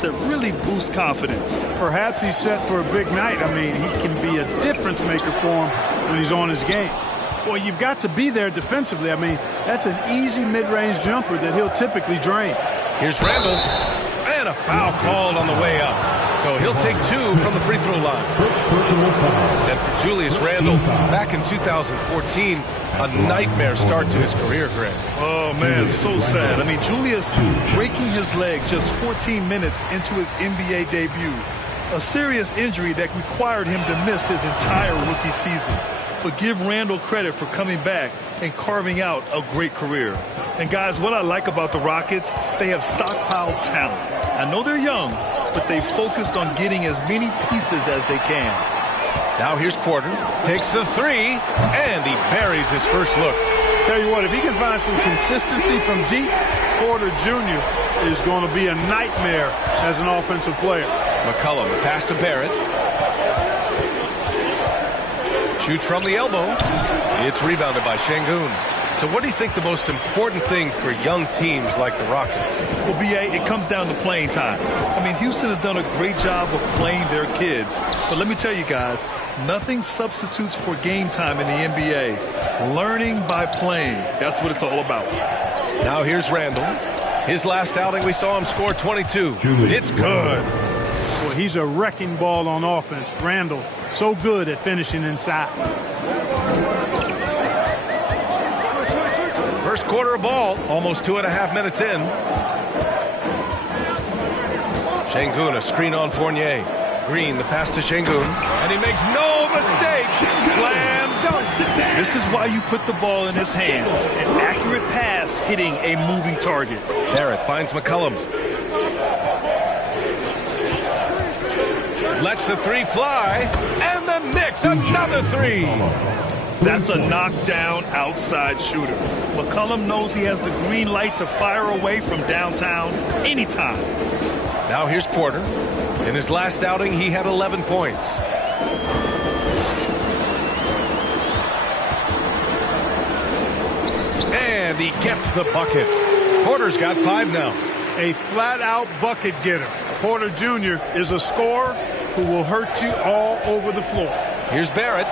shots that really boost confidence. Perhaps he's set for a big night. I mean, he can be a difference maker for him when he's on his game. Well, you've got to be there defensively. I mean, that's an easy mid-range jumper that he'll typically drain. Here's Randall. And a foul called on the way up. So he'll take 2 from the free throw line. And for Julius Randle, back in 2014, a nightmare start to his career, Greg. Oh, man, so sad. I mean, Julius breaking his leg just 14 minutes into his NBA debut. A serious injury that required him to miss his entire rookie season. But give Randall credit for coming back and carving out a great career. And, guys, what I like about the Rockets, they have stockpiled talent. I know they're young, but they focused on getting as many pieces as they can. Now here's Porter. Takes the 3, and he buries his first look. Tell you what, if he can find some consistency from deep, Porter Jr. is going to be a nightmare as an offensive player. McCollum, pass to Barrett. Shoots from the elbow. It's rebounded by Şengün. So what do you think the most important thing for young teams like the Rockets? Well, B.A., it comes down to playing time. I mean, Houston has done a great job of playing their kids. But let me tell you guys, nothing substitutes for game time in the NBA. Learning by playing. That's what it's all about. Now here's Randall. His last outing, we saw him score 22. It's good. Well, he's a wrecking ball on offense. Randall, so good at finishing inside. First quarter of ball, almost 2.5 minutes in. Şengün, a screen on Fournier. Green, the pass to Şengün, and he makes no mistake. Slam dunk. This is why you put the ball in his hands. An accurate pass hitting a moving target. Barrett finds McCollum. Lets the 3 fly, and the Knicks another 3. That's a knockdown outside shooter. McCollum knows he has the green light to fire away from downtown anytime. Now here's Porter. In his last outing, he had 11 points. And he gets the bucket. Porter's got 5 now. A flat-out bucket getter. Porter Jr. is a scorer who will hurt you all over the floor. Here's Barrett.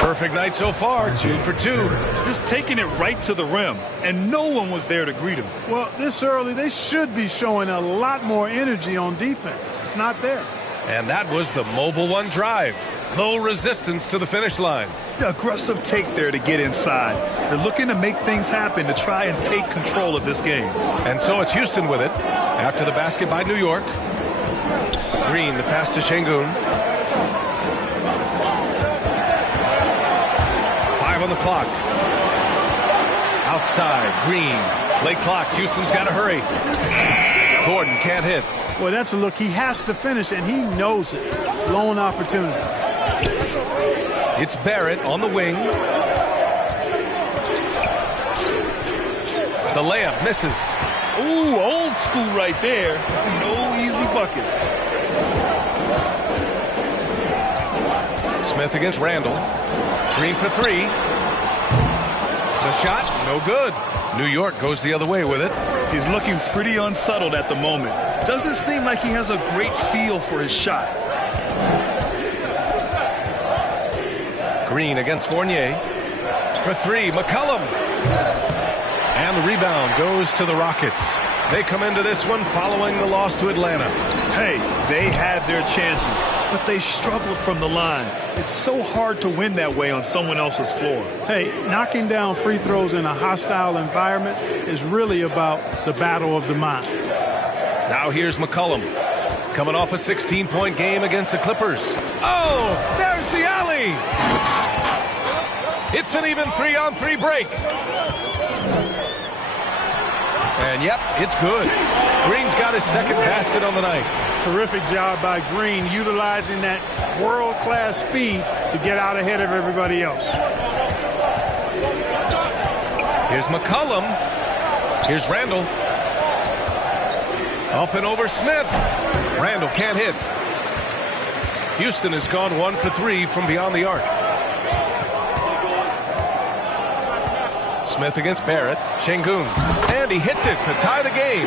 Perfect night so far, 2 for 2. Just taking it right to the rim, and no one was there to greet him. Well, this early, they should be showing a lot more energy on defense. It's not there. And that was the mobile 1 drive. Low resistance to the finish line. The aggressive take there to get inside. They're looking to make things happen to try and take control of this game. And so it's Houston with it. After the basket by New York. Green, the pass to Şengün. 5 on the clock. Outside, Green. Late clock, Houston's got to hurry. Gordon can't hit. Well, that's a look. He has to finish, and he knows it. Lone opportunity. It's Barrett on the wing. The layup misses. Ooh, old school right there. No easy buckets. Smith against Randall. Green for 3. The shot, no good. New York goes the other way with it. He's looking pretty unsettled at the moment. Doesn't seem like he has a great feel for his shot. Green against Fournier. For 3, McCollum. And the rebound goes to the Rockets. They come into this one following the loss to Atlanta. Hey, they had their chances, but they struggled from the line. It's so hard to win that way on someone else's floor. Hey, knocking down free throws in a hostile environment is really about the battle of the mind. Now here's McCollum. Coming off a 16-point game against the Clippers. Oh, there's the alley. It's an even 3-on-3 break. And yep, it's good. Green's got his second basket on the night. Terrific job by Green, utilizing that world-class speed to get out ahead of everybody else. Here's McCollum. Here's Randall. Up and over Smith. Randall can't hit. Houston has gone 1 for 3 from beyond the arc. Smith against Barrett. Şengün. And he hits it to tie the game.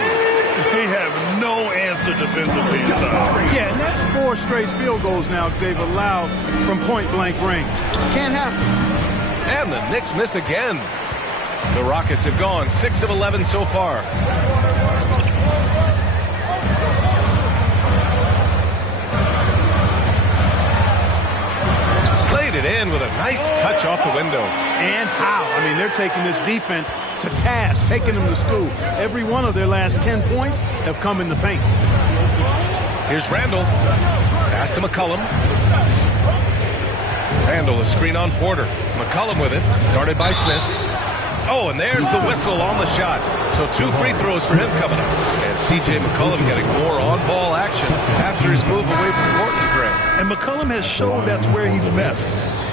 They have no answer defensively inside. Yeah, and that's 4 straight field goals now they've allowed from point-blank range. Can't happen. And the Knicks miss again. The Rockets have gone 6 of 11 so far. Played it in with a nice touch off the window. And how? I mean, they're taking this defense to task, taking them to school. Every one of their last 10 points have come in the paint. Here's Randall. Pass to McCollum. Randall, a screen on Porter. McCollum with it, guarded by Smith. Oh, and there's the whistle on the shot. So 2 free throws for him coming up. And C.J. McCollum getting more on-ball action after his move away from Portland, Greg. And McCollum has shown that's where he's best.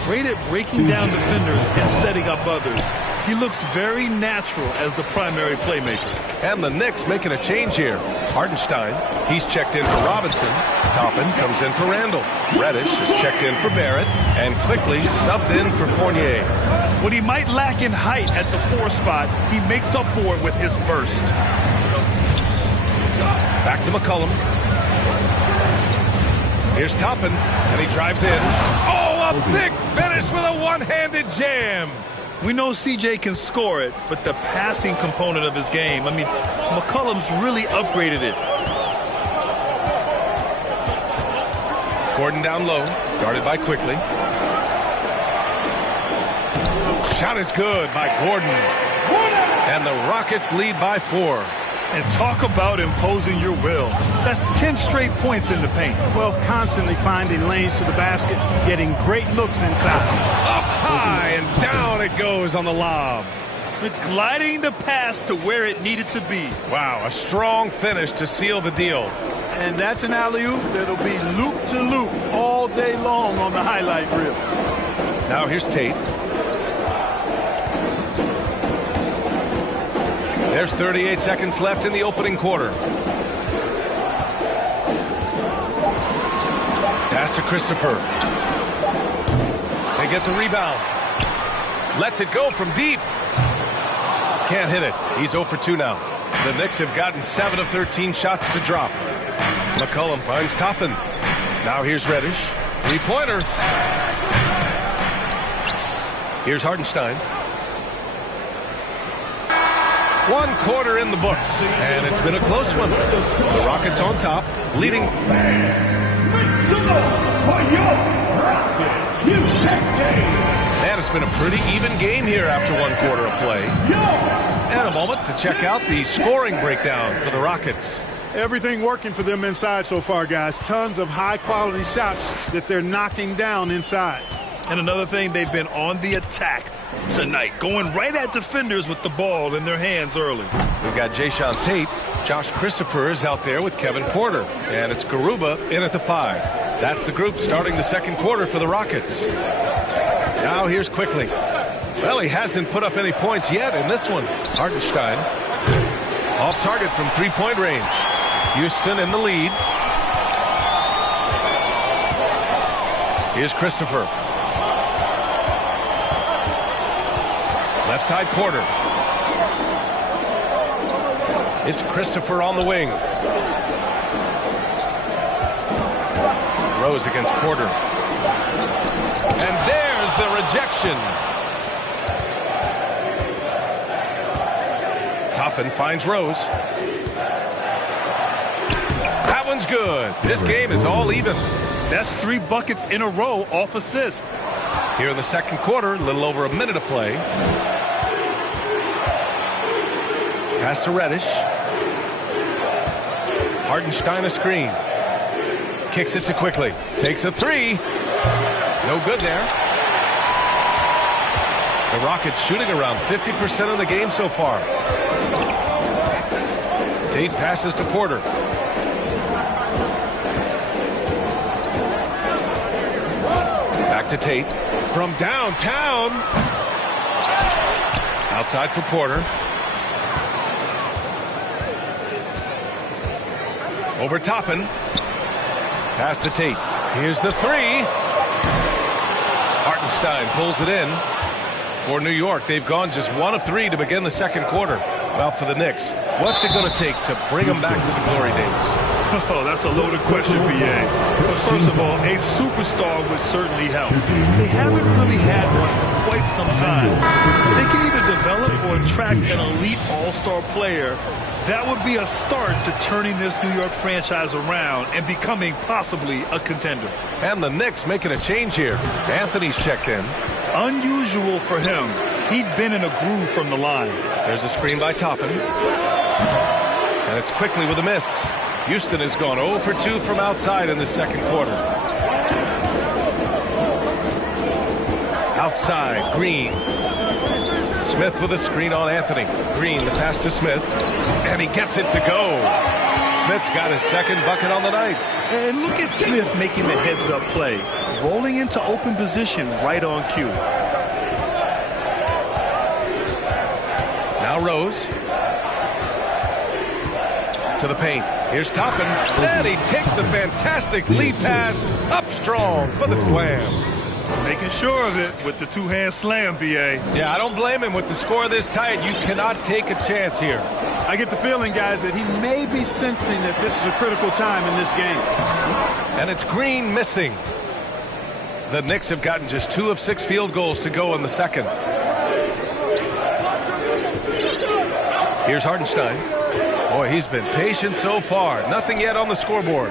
Great at breaking down defenders and setting up others. He looks very natural as the primary playmaker. And the Knicks making a change here. Hartenstein, he's checked in for Robinson. Toppin comes in for Randall. Reddish is checked in for Barrett. And quickly subbed in for Fournier. What he might lack in height at the 4 spot, he makes up for it with his burst. Back to McCollum. Here's Toppin, and he drives in. Oh, a big finish with a one-handed jam. We know CJ can score it, but the passing component of his game, I mean, McCollum's really upgraded it. Gordon down low, guarded by Quickly. Shot is good by Gordon. And the Rockets lead by 4. And talk about imposing your will. That's 10 straight points in the paint. Well, constantly finding lanes to the basket, getting great looks inside. Up high and down it goes on the lob. Gliding the pass to where it needed to be. Wow, a strong finish to seal the deal. And that's an alley-oop that'll be loop-to-loop all day long on the highlight reel. Now here's Tate. There's 38 seconds left in the opening quarter. Pass to Christopher. They get the rebound. Lets it go from deep. Can't hit it. He's 0 for 2 now. The Knicks have gotten 7 of 13 shots to drop. McCollum finds Toppin. Now here's Reddish. 3-pointer. Here's Hartenstein. 1 quarter in the books, and it's been a close one. The Rockets on top, leading. Man, it's been a pretty even game here after 1 quarter of play. And a moment to check out the scoring breakdown for the Rockets. Everything working for them inside so far, guys. Tons of high-quality shots that they're knocking down inside. And another thing, they've been on the attack tonight, going right at defenders with the ball in their hands early. We've got Jayshawn Tate. Josh Christopher is out there with Kevin Porter. And it's Garuba in at the 5. That's the group starting the second quarter for the Rockets. Now here's Quickly. Well, he hasn't put up any points yet in this one. Hartenstein off target from 3-point range. Houston in the lead. Here's Christopher. Left side Porter. It's Christopher on the wing. Rose against Porter. And there's the rejection. Toppin finds Rose. That one's good. This game is all even. That's 3 buckets in a row off assist. Here in the second quarter, a little over a minute of play. Pass to Reddish. Hartenstein a screen. Kicks it to Quickly. Takes a 3. No good there. The Rockets shooting around 50% of the game so far. Tate passes to Porter. Back to Tate. From downtown. Outside for Porter. Over Toppin. Pass to Tate. Here's the 3. Hartenstein pulls it in. For New York, they've gone just 1 of 3 to begin the second quarter. Well, for the Knicks, what's it going to take to bring them back to the glory days? Oh, that's a loaded question, B.A. But first of all, a superstar would certainly help. They haven't really had one for quite some time. They can either develop or attract an elite all-star player. That would be a start to turning this New York franchise around and becoming possibly a contender. And the Knicks making a change here. Anthony's checked in. Unusual for him. He'd been in a groove from the line. There's a screen by Toppin. And it's quickly with a miss. Houston has gone 0 for 2 from outside in the second quarter. Outside, Green. Smith with a screen on Anthony. Green, the pass to Smith. And he gets it to go. Smith's got his second bucket on the night. And look at Smith making the heads-up play. Rolling into open position right on cue. Now Rose. To the paint. Here's Toppin. And he takes the fantastic lead pass up strong for the slam. Making sure of it with the two-hand slam, B.A. Yeah, I don't blame him. With the score this tight, you cannot take a chance here. I get the feeling, guys, that he may be sensing that this is a critical time in this game. And it's Green missing. The Knicks have gotten just 2 of 6 field goals to go in the second. Here's Hartenstein. Boy, he's been patient so far. Nothing yet on the scoreboard.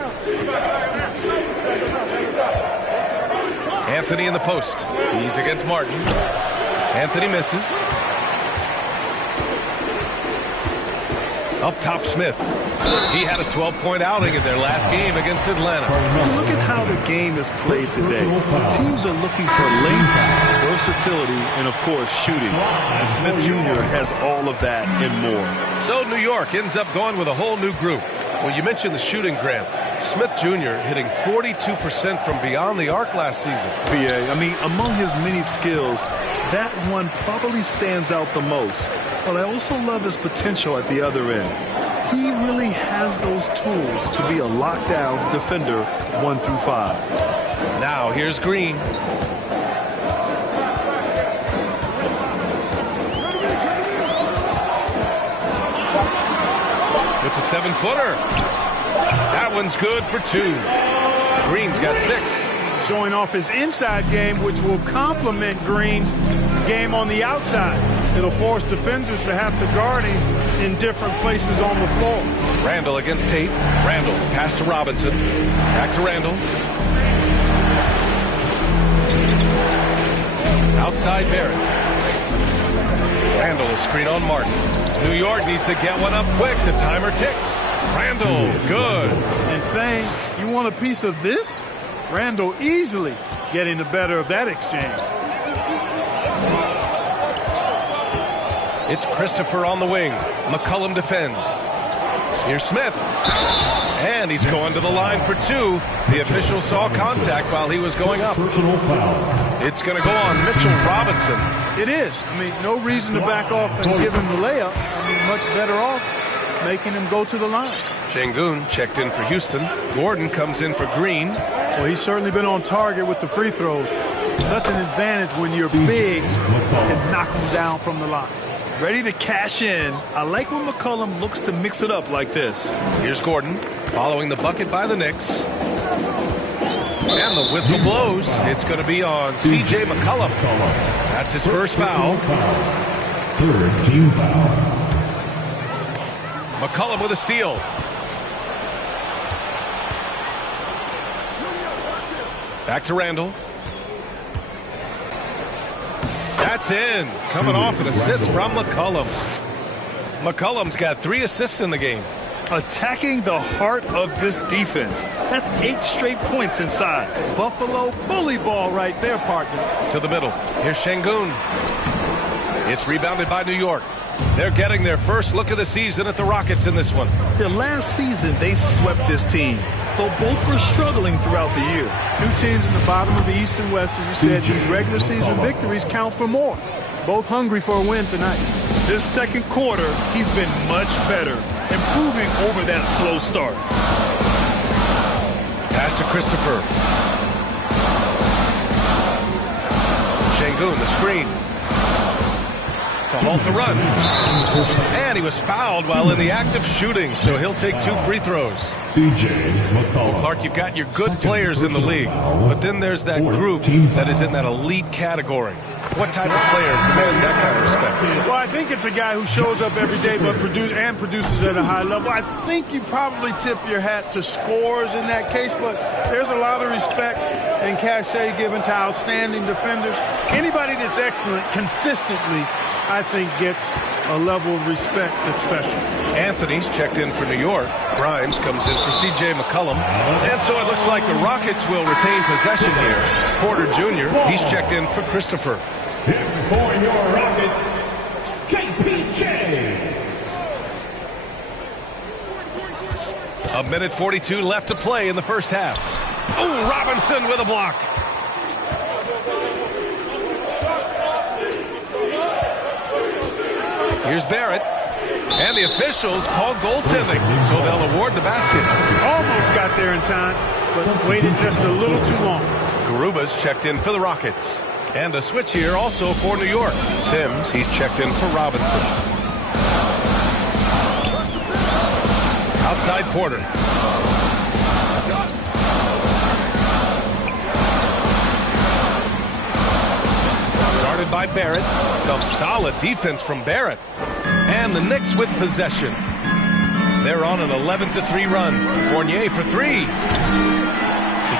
Anthony in the post. He's against Martin. Anthony misses. Up top, Smith. He had a 12-point outing in their last game against Atlanta. Look at how the game is played today. Teams are looking for length, versatility, and, of course, shooting. And Smith Jr. has all of that and more. So New York ends up going with a whole new group. Well, you mentioned the shooting, Grant. Smith Jr. hitting 42% from beyond the arc last season. B.A., I mean, among his many skills, that one probably stands out the most. But I also love his potential at the other end. He really has those tools to be a lockdown defender 1 through 5. Now here's Green. With the 7-footer. That one's good for 2. Green's got 6. Showing off his inside game, which will complement Green's game on the outside. It'll force defenders to have to guard him in different places on the floor. Randall against Tate. Randall, pass to Robinson. Back to Randall. Outside Barrett. Randall, a screen on Martin. New York needs to get one up quick. The timer ticks. Randall, good. And saying, you want a piece of this? Randall easily getting the better of that exchange. It's Christopher on the wing. McCollum defends. Here's Smith. And he's going to the line for 2. The official saw contact while he was going up. It's going to go on Mitchell Robinson. It is. I mean, no reason to back off and give him the layup. I mean, much better off making him go to the line. Şengün checked in for Houston. Gordon comes in for Green. Well, he's certainly been on target with the free throws. Such an advantage when your bigs can knock them down from the line. Ready to cash in. I like when McCollum looks to mix it up like this. Here's Gordon following the bucket by the Knicks. And the whistle blows. It's going to be on C.J. McCollum. That's his first foul. 3rd team foul. McCollum with a steal. Back to Randall. That's in. Coming off an assist from McCollum. McCollum's got 3 assists in the game. Attacking the heart of this defense. That's 8 straight points inside. Buffalo bully ball right there, partner. To the middle. Here's Şengün. It's rebounded by New York. They're getting their first look of the season at the Rockets in this one. The last season, they swept this team, though both were struggling throughout the year. 2 teams in the bottom of the East and West, as you said, these regular season victories count for more. Both hungry for a win tonight. This second quarter, he's been much better, improving over that slow start. Pass to Christopher. Şengün, the screen. to halt the run. And he was fouled while in the act of shooting, so he'll take 2 free throws. C.J. McCollum. Clark, you've got your good players in the league, but then there's that group that is in that elite category. What type of player commands that kind of respect? Well, I think it's a guy who shows up every day but produces at a high level. I think you probably tip your hat to scores in that case, but there's a lot of respect and cachet given to outstanding defenders. Anybody that's excellent consistently, I think, gets a level of respect that's special. Anthony's checked in for New York. Grimes comes in for C.J. McCollum. And so it looks like the Rockets will retain possession here. Porter Jr., he's checked in for Christopher. Here for your Rockets, KPJ. A minute 42 left to play in the first half. Oh, Robinson with a block. Here's Barrett. And the officials called goaltending, so they'll award the basket. Almost got there in time, but waited just a little too long. Garuba's checked in for the Rockets. And a switch here also for New York. Sims, he's checked in for Robinson. Outside Porter. Guarded by Barrett. Some solid defense from Barrett. And the Knicks with possession. They're on an 11-3 run. Fournier for 3. He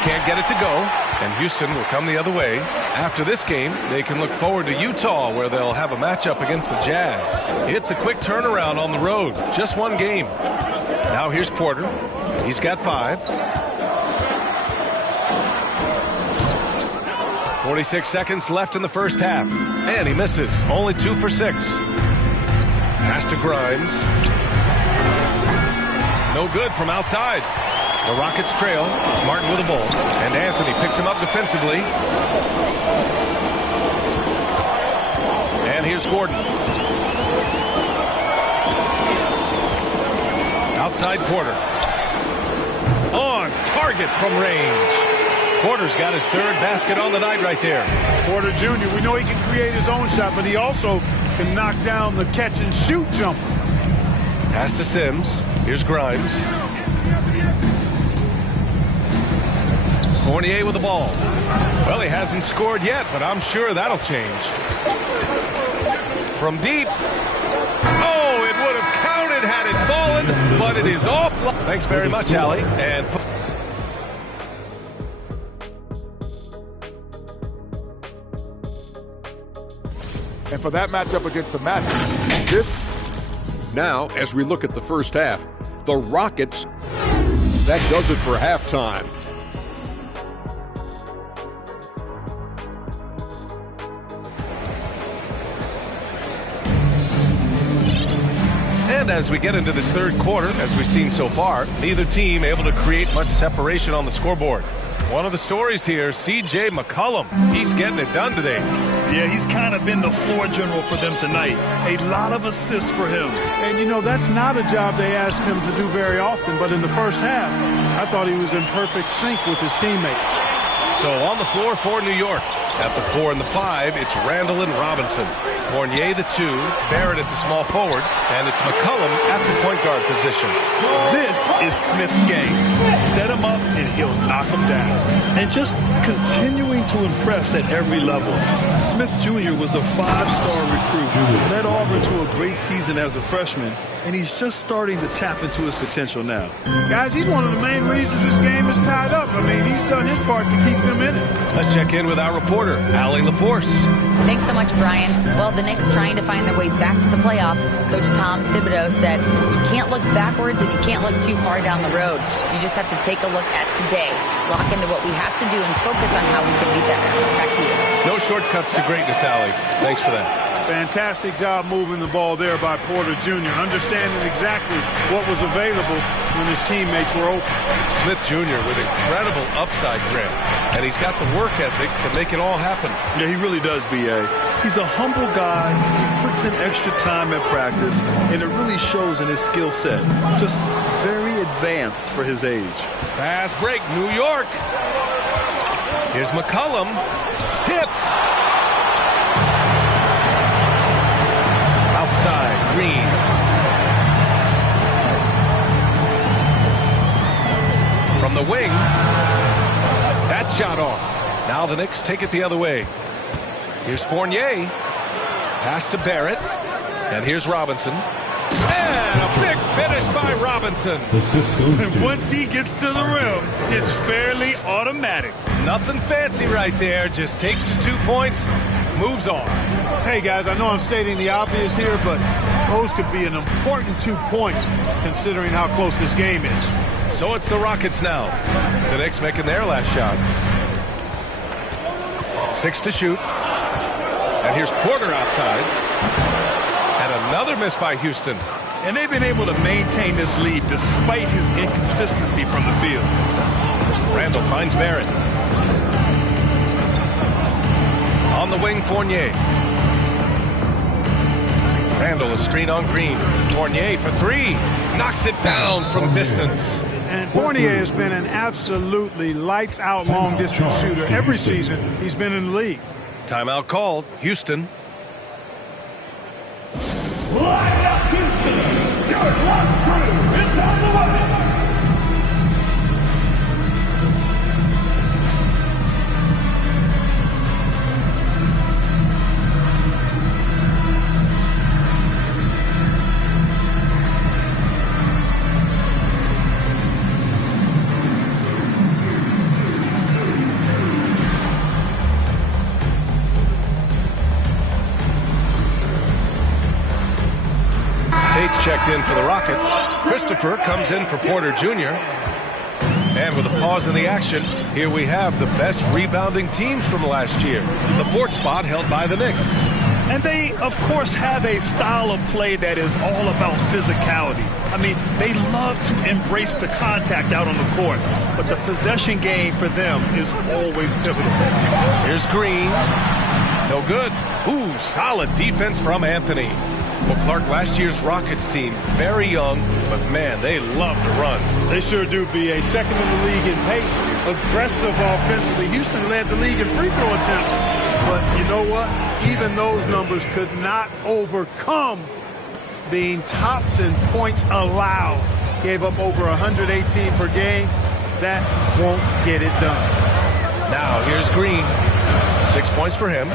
can't get it to go. And Houston will come the other way. After this game, they can look forward to Utah, where they'll have a matchup against the Jazz. It's a quick turnaround on the road. Just one game. Now here's Porter. He's got 5. 46 seconds left in the first half. And he misses. Only 2 for 6. Pass to Grimes. No good from outside. The Rockets trail. Martin with the ball. And Anthony picks him up defensively. And here's Gordon. Outside Porter. On target from range. Porter's got his 3rd basket on the night right there. Porter Jr., we know he can create his own shot, but he also can knock down the catch-and-shoot jumper. Pass to Sims. Here's Grimes. Fournier with the ball. Well, he hasn't scored yet, but I'm sure that'll change. From deep. Oh, it would have counted had it fallen, but it is off. Thanks very much, Allie. And for that matchup against the Magic, now, as we look at the first half, the Rockets, that does it for halftime. And as we get into this third quarter, as we've seen so far, neither team able to create much separation on the scoreboard. One of the stories here, C.J. McCollum. He's getting it done today. Yeah, he's kind of been the floor general for them tonight. A lot of assists for him. And, you know, that's not a job they asked him to do very often. But in the first half, I thought he was in perfect sync with his teammates. So on the floor for New York. At the 4 and the 5, it's Randall and Robinson. Fournier the 2, Barrett at the small forward, and it's McCollum at the point guard position. This is Smith's game. Set him up and he'll knock him down. And just continuing to impress at every level. Smith Jr. was a 5-star recruit, led Auburn to a great season as a freshman, and he's just starting to tap into his potential now. Guys, he's one of the main reasons this game is tied up. I mean, he's done his part to keep them in it. Let's check in with our reporter, Allie LaForce. Thanks so much, Brian. Well, the Knicks trying to find their way back to the playoffs. Coach Tom Thibodeau said, you can't look backwards and you can't look too far down the road. You just have to take a look at today, lock into what we have to do, and focus on how we can be better. Back to you. No shortcuts to greatness, Allie. Thanks for that. Fantastic job moving the ball there by Porter Jr., understanding exactly what was available when his teammates were open. Smith Jr. with incredible upside grip, and he's got the work ethic to make it all happen. Yeah, he really does, B.A. He's a humble guy. He puts in extra time at practice, and it really shows in his skill set. Just very advanced for his age. Fast break, New York. Here's McCollum. Tipped. side. Green. From the wing. That shot off. Now the Knicks take it the other way. Here's Fournier. Pass to Barrett. And here's Robinson. And a big finish by Robinson. And once he gets to the rim, it's fairly automatic. Nothing fancy right there. Just takes his 2 points, moves on. Hey, guys, I know I'm stating the obvious here, but those could be an important 2 points considering how close this game is. So it's the Rockets now. The Knicks making their last shot. 6 to shoot. And here's Porter outside. And another miss by Houston. And they've been able to maintain this lead despite his inconsistency from the field. Randall finds Barrett. On the wing, Fournier. Randall a screen on Green. Fournier for 3. Knocks it down from distance. And Fournier has been an absolutely lights-out long-distance shooter every season he's been in the league. Timeout called. Houston. Line up, Houston. Your clock crew is on the way. Checked in for the Rockets. Christopher comes in for Porter Jr. And with a pause in the action, here we have the best rebounding teams from last year. The 4th spot held by the Knicks. And they, of course, have a style of play that is all about physicality. I mean, they love to embrace the contact out on the court, but the possession game for them is always pivotal. Here's Green. No good. Ooh, solid defense from Anthony. Well, Clark, last year's Rockets team, very young, but man, they love to run. They sure do. Be a second in the league in pace, aggressive offensively. Houston led the league in free throw attempts. But you know what? Even those numbers could not overcome being tops in points allowed. Gave up over 118 per game. That won't get it done. Now, here's Green. 6 points for him.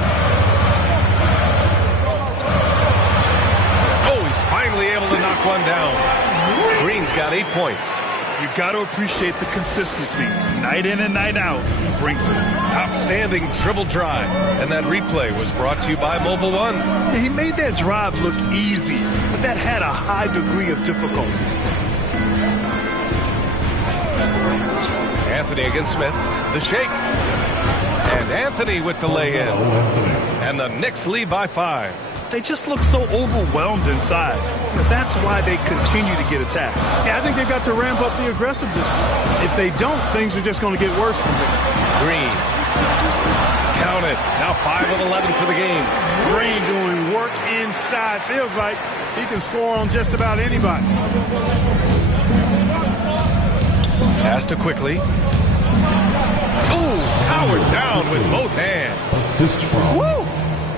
Finally able to knock one down. Green's got 8 points. You've got to appreciate the consistency. Night in and night out, he brings it. Outstanding dribble drive. And that replay was brought to you by Mobile One. He made that drive look easy, but that had a high degree of difficulty. Anthony against Smith. The shake. And Anthony with the lay-in. And the Knicks lead by 5. They just look so overwhelmed inside. That's why they continue to get attacked. Yeah, I think they've got to ramp up the aggressiveness. If they don't, things are just going to get worse from here. Green. Count it. Now 5 of 11 for the game. Green doing work inside. Feels like he can score on just about anybody. Pass to Quickly. Ooh, powered down with both hands. Assist from. Woo!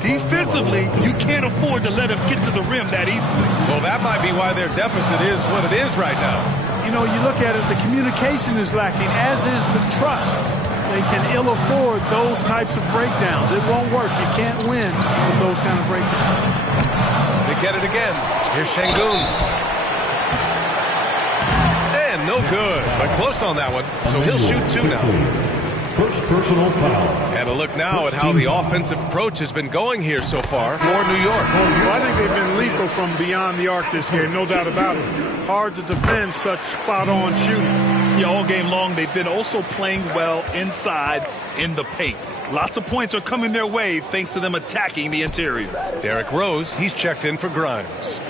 Defensively, you can't afford to let him get to the rim that easily. Well, that might be why their deficit is what it is right now. You know, you look at it, the communication is lacking, as is the trust. They can ill afford those types of breakdowns. It won't work. You can't win with those kind of breakdowns. They get it again. Here's Şengün. And no good, but close on that one. So he'll shoot 2 now. First personal foul. And a look now at how the offensive approach has been going here so far for New York. Well, I think they've been lethal from beyond the arc this game, no doubt about it. Hard to defend such spot-on shooting. Yeah, all game long, they've been also playing well inside in the paint. Lots of points are coming their way thanks to them attacking the interior. Derrick Rose, he's checked in for Grimes.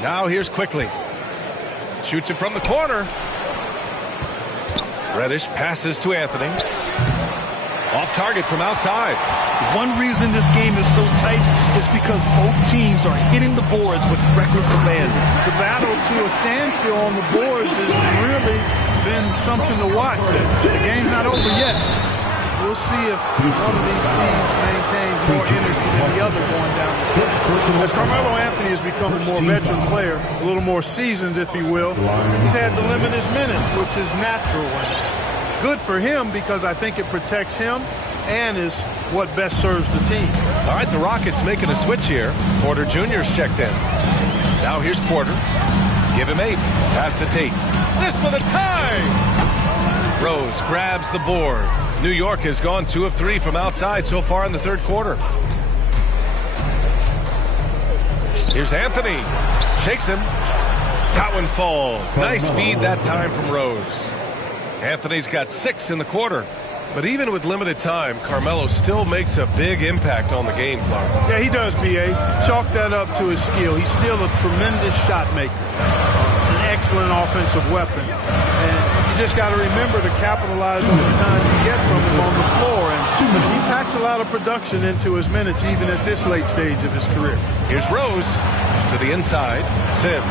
Now here's Quickly. Shoots it from the corner. Reddish passes to Anthony. Off target from outside. One reason this game is so tight is because both teams are hitting the boards with reckless abandon. The battle to a standstill on the boards has really been something to watch. The game's not over yet. We'll see if one of these teams maintains more energy than the other going down the stretch. As Carmelo Anthony is becoming a more veteran player, a little more seasoned, if he will, he's had to limit his minutes, which is natural. And good for him because I think it protects him and is what best serves the team. All right, the Rockets making a switch here. Porter Jr.'s checked in. Now here's Porter. Give him 8. Pass to Tate. This for the tie! Rose grabs the board. New York has gone 2 of 3 from outside so far in the third quarter. Here's Anthony. Shakes him. That one falls. Nice feed that time from Rose. Anthony's got 6 in the quarter. But even with limited time, Carmelo still makes a big impact on the game, Clark. Yeah, he does, B.A. Chalk that up to his skill. He's still a tremendous shot maker. An excellent offensive weapon. And you just got to remember to capitalize on the time you get from him on the floor. And he packs a lot of production into his minutes even at this late stage of his career. Here's Rose to the inside. Sims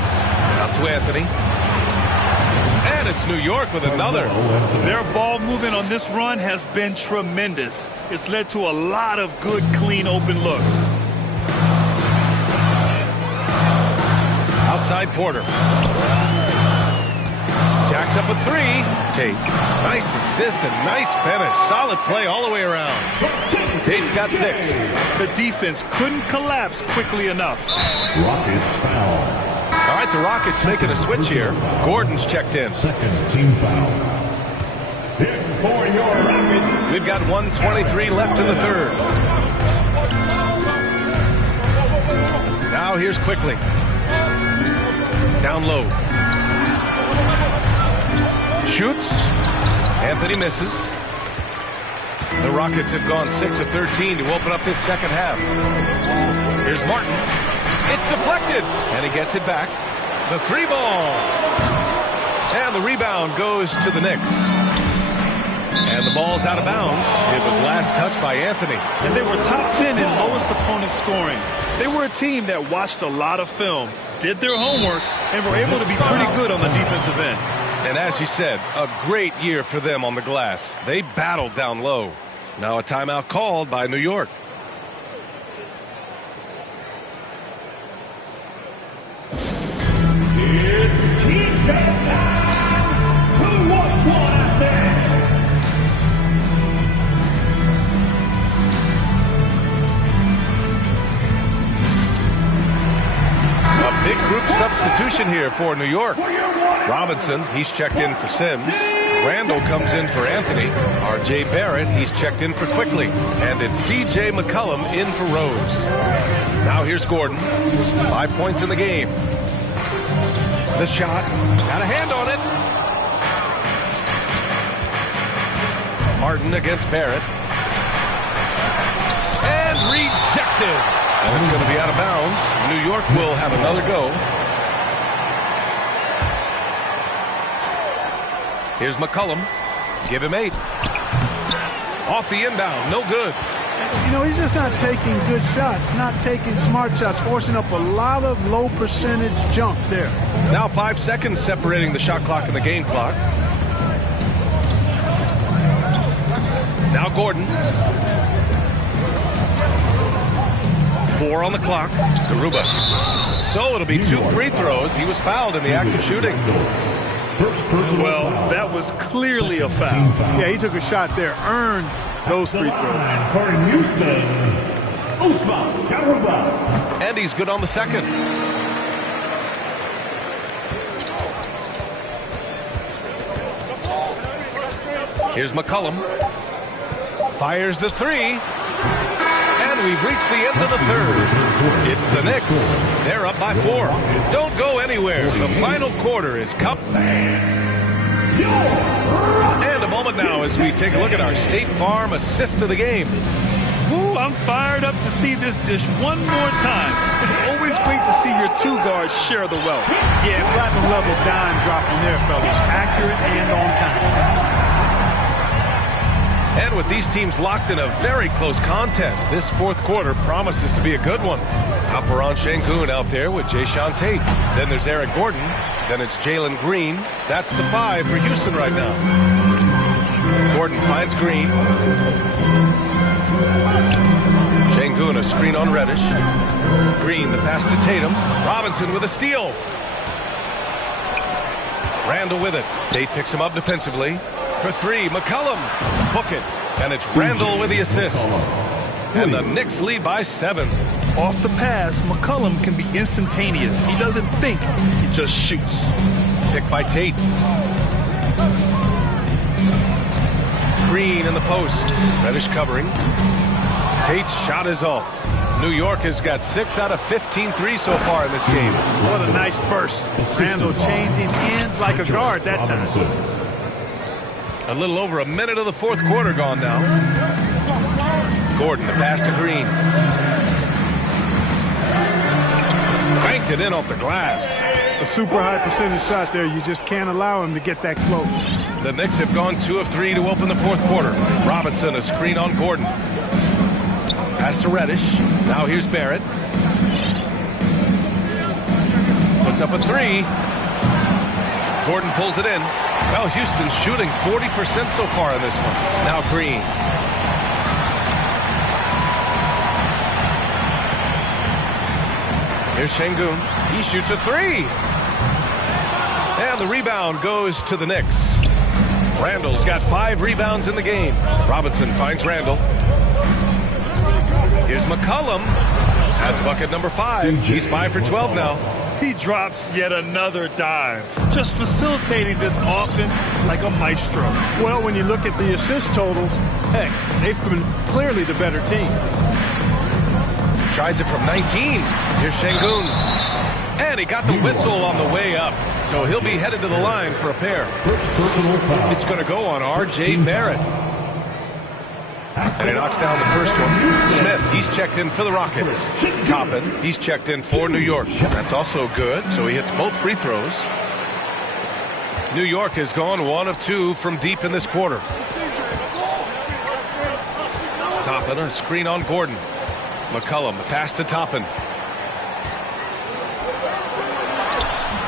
out to Anthony. And it's New York with another. Their ball movement on this run has been tremendous. It's led to a lot of good, clean, open looks. Outside Porter. Jacks up a 3. Tate. Nice assist and nice finish. Solid play all the way around. Tate's got 6. The defense couldn't collapse quickly enough. Rockets foul. All right, the Rockets making a switch here. Gordon's checked in. Second team foul. Hit for your Rockets. We've got 1:23 left in the third. Now here's Quickly. Down low. Shoots. Anthony misses. The Rockets have gone 6 of 13 to open up this second half. Here's Martin. It's deflected, and he gets it back. The 3 ball. And the rebound goes to the Knicks. And the ball's out of bounds. It was last touched by Anthony. And they were top 10 in lowest opponent scoring. They were a team that watched a lot of film, did their homework, and were able to be pretty good on the defensive end. And as you said, a great year for them on the glass. They battled down low. Now a timeout called by New York. It's T-shirt time. Who wants one out there? A big group substitution here for New York. Robinson, he's checked in for Sims. Randall comes in for Anthony. R.J. Barrett, he's checked in for Quickly. And it's C.J. McCollum in for Rose. Now here's Gordon. 5 points in the game. The shot. Got a hand on it. Martin against Barrett. And rejected. And it's going to be out of bounds. New York will have another go. Here's McCollum. Give him 8. Off the inbound. No good. You know, he's just not taking good shots, not taking smart shots, forcing up a lot of low percentage jump there. Now 5 seconds separating the shot clock and the game clock. Now Gordon. 4 on the clock. Garuba. So it'll be 2 free throws. He was fouled in the act of shooting. Well, that was clearly a foul. Yeah, he took a shot there, earned those free throws. For Houston, Usman Garuba. And he's good on the second. Here's McCollum. Fires the 3. And we've reached the end of the third. It's the Knicks. They're up by 4. Don't go anywhere. The final quarter is cup. And a moment now as we take a look at our State Farm assist of the game. Woo, I'm fired up to see this dish one more time. It's always great to see your 2 guards share the wealth. Yeah, platinum level dime dropping there, fellas. Accurate and on time. And with these teams locked in a very close contest, this fourth quarter promises to be a good one. Alperon Şengün out there with Jayshawn Tate. Then there's Eric Gordon. Then it's Jalen Green. That's the 5 for Houston right now. Gordon Gordon finds Green. Şengün, a screen on Reddish. Green, the pass to Tatum. Robinson with a steal. Randall with it. Tate picks him up defensively. For three, McCollum. Book it. And it's Randall with the assist. And the Knicks lead by 7. Off the pass, McCollum can be instantaneous. He doesn't think, he just shoots. Picked by Tate. Green in the post. Reddish covering. Tate's shot is off. New York has got 6 out of 15 threes so far in this game. What a nice burst. Randall changing ends like a guard that time. A little over a minute of the fourth quarter gone now. Gordon, the pass to Green. Banked it in off the glass. A super high percentage shot there. You just can't allow him to get that close. The Knicks have gone 2 of 3 to open the fourth quarter. Robinson, a screen on Gordon. Pass to Reddish. Now here's Barrett. Puts up a 3. Gordon pulls it in. Well, Houston's shooting 40% so far in this one. Now Green. Here's Şengün. He shoots a 3. And the rebound goes to the Knicks. Randall's got 5 rebounds in the game. Robinson finds Randall. Here's McCollum. That's bucket number 5. He's 5 for 12 now. He drops yet another dime, just facilitating this offense like a maestro. Well, when you look at the assist totals, heck, they've been clearly the better team. Tries it from 19. Here's Şengün. And he got the whistle on the way up. So he'll be headed to the line for a pair. It's going to go on R.J. Barrett. And he knocks down the first one. Smith, he's checked in for the Rockets. Toppin, he's checked in for New York. That's also good, so he hits both free throws. New York has gone 1 of 2 from deep in this quarter. Toppin, a screen on Gordon. McCollum, the pass to Toppin.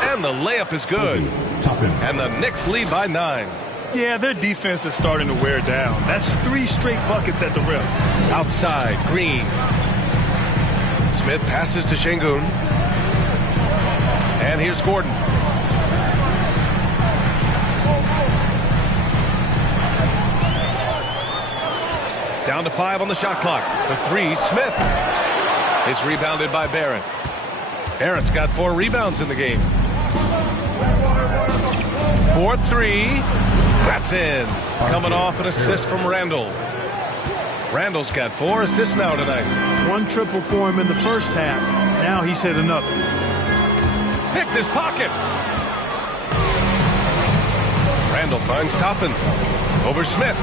And the layup is good. And the Knicks lead by 9. Yeah, their defense is starting to wear down. That's 3 straight buckets at the rim. Outside, Green. Smith passes to Şengün. And here's Gordon. Down to 5 on the shot clock. The 3, Smith. Is rebounded by Barrett. Barrett's got 4 rebounds in the game. 4-3. That's in. Coming off an assist from Randall. Randall's got 4 assists now tonight. 1 triple for him in the first half. Now he's hit another. Picked his pocket. Randall finds Toppin. Over Smith.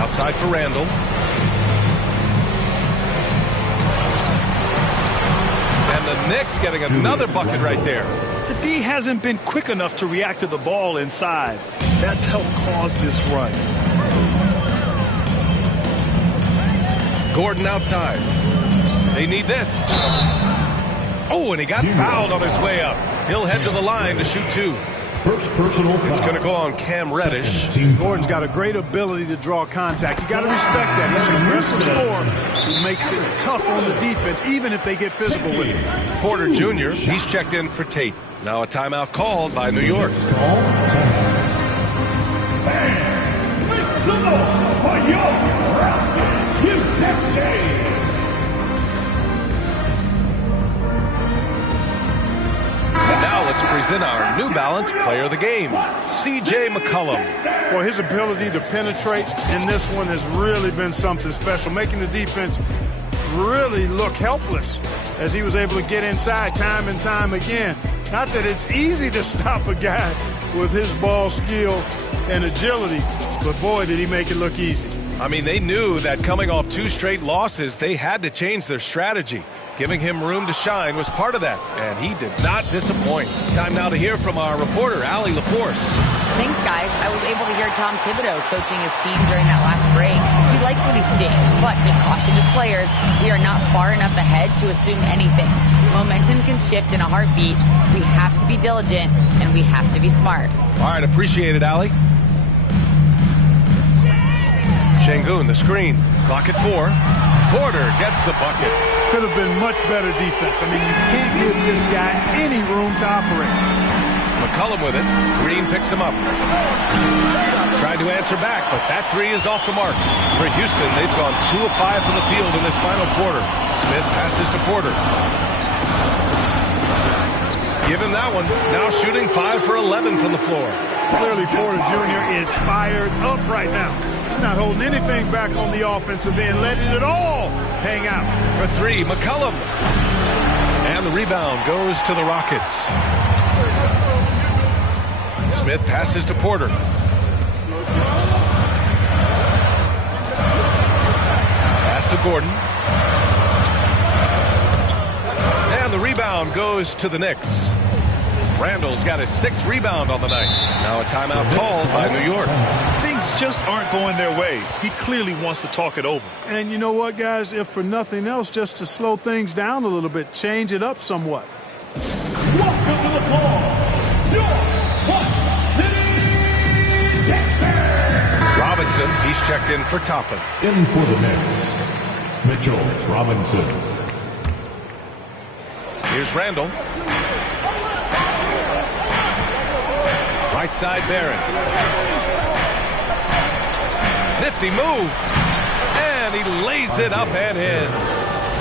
Outside for Randall. And the Knicks getting another bucket right there. The D hasn't been quick enough to react to the ball inside. That's helped cause this run. Gordon outside. They need this. Oh, and he got fouled on his way up. He'll head to the line to shoot 2. First personal foul. It's going to go on Cam Reddish. Gordon's got a great ability to draw contact. You got to respect that. He's an aggressive scorer who makes it tough on the defense, even if they get physical with him. Porter Jr., he's checked in for Tate. Now a timeout called by New York. And now let's present our New Balance Player of the Game, C.J. McCollum. Well, his ability to penetrate in this one has really been something special, making the defense really look helpless as he was able to get inside time and time again. Not that it's easy to stop a guy with his ball skill and agility, but boy, did he make it look easy. I mean, they knew that coming off 2 straight losses, they had to change their strategy. Giving him room to shine was part of that, and he did not disappoint. Time now to hear from our reporter, Allie LaForce. Thanks, guys. I was able to hear Tom Thibodeau coaching his team during that last break. He likes what he's seeing, but he cautioned his players, we are not far enough ahead to assume anything. Momentum can shift in a heartbeat. We have to be diligent, and we have to be smart. All right, appreciate it, Allie. Şengün, the screen. Clock at 4. Porter gets the bucket. Could have been much better defense. I mean, you can't give this guy any room to operate. McCollum with it. Green picks him up. Tried to answer back, but that three is off the mark. For Houston, they've gone 2 of 5 from the field in this final quarter. Smith passes to Porter. Give him that one. Now shooting 5 for 11 from the floor. Clearly, Porter Jr. is fired up right now. He's not holding anything back on the offensive end, letting it all hang out. For 3, McCollum. And the rebound goes to the Rockets. Smith passes to Porter. Pass to Gordon. And the rebound goes to the Knicks. Randall's got his 6th rebound on the night. Now a timeout called by New York. Things just aren't going their way. He clearly wants to talk it over. And you know what, guys? If for nothing else, just to slow things down a little bit, change it up somewhat. Welcome to the floor, your City Knicks. Robinson, he's checked in for Toppin. In for the Knicks, Mitchell Robinson. Here's Randall. Right side, Barron. Nifty move. And he lays it up and in.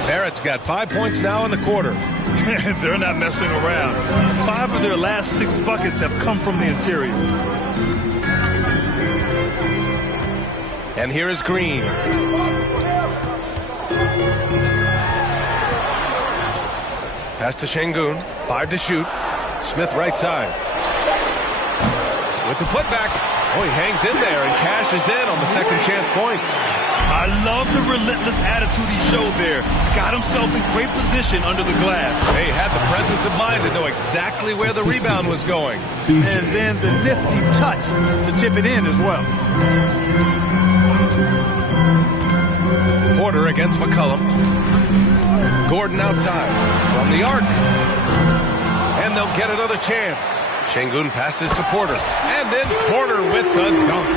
Barrett's got 5 points now in the quarter. They're not messing around. 5 of their last 6 buckets have come from the interior. And here is Green. Pass to Şengün. 5 to shoot. Smith right side. With the putback. Oh, he hangs in there and cashes in on the second chance points. I love the relentless attitude he showed there. Got himself in great position under the glass. He had the presence of mind to know exactly where the rebound was going. And then the nifty touch to tip it in as well. Porter against McCollum. Gordon outside from the arc. And they'll get another chance. Şengün passes to Porter. And then Porter with the dunk.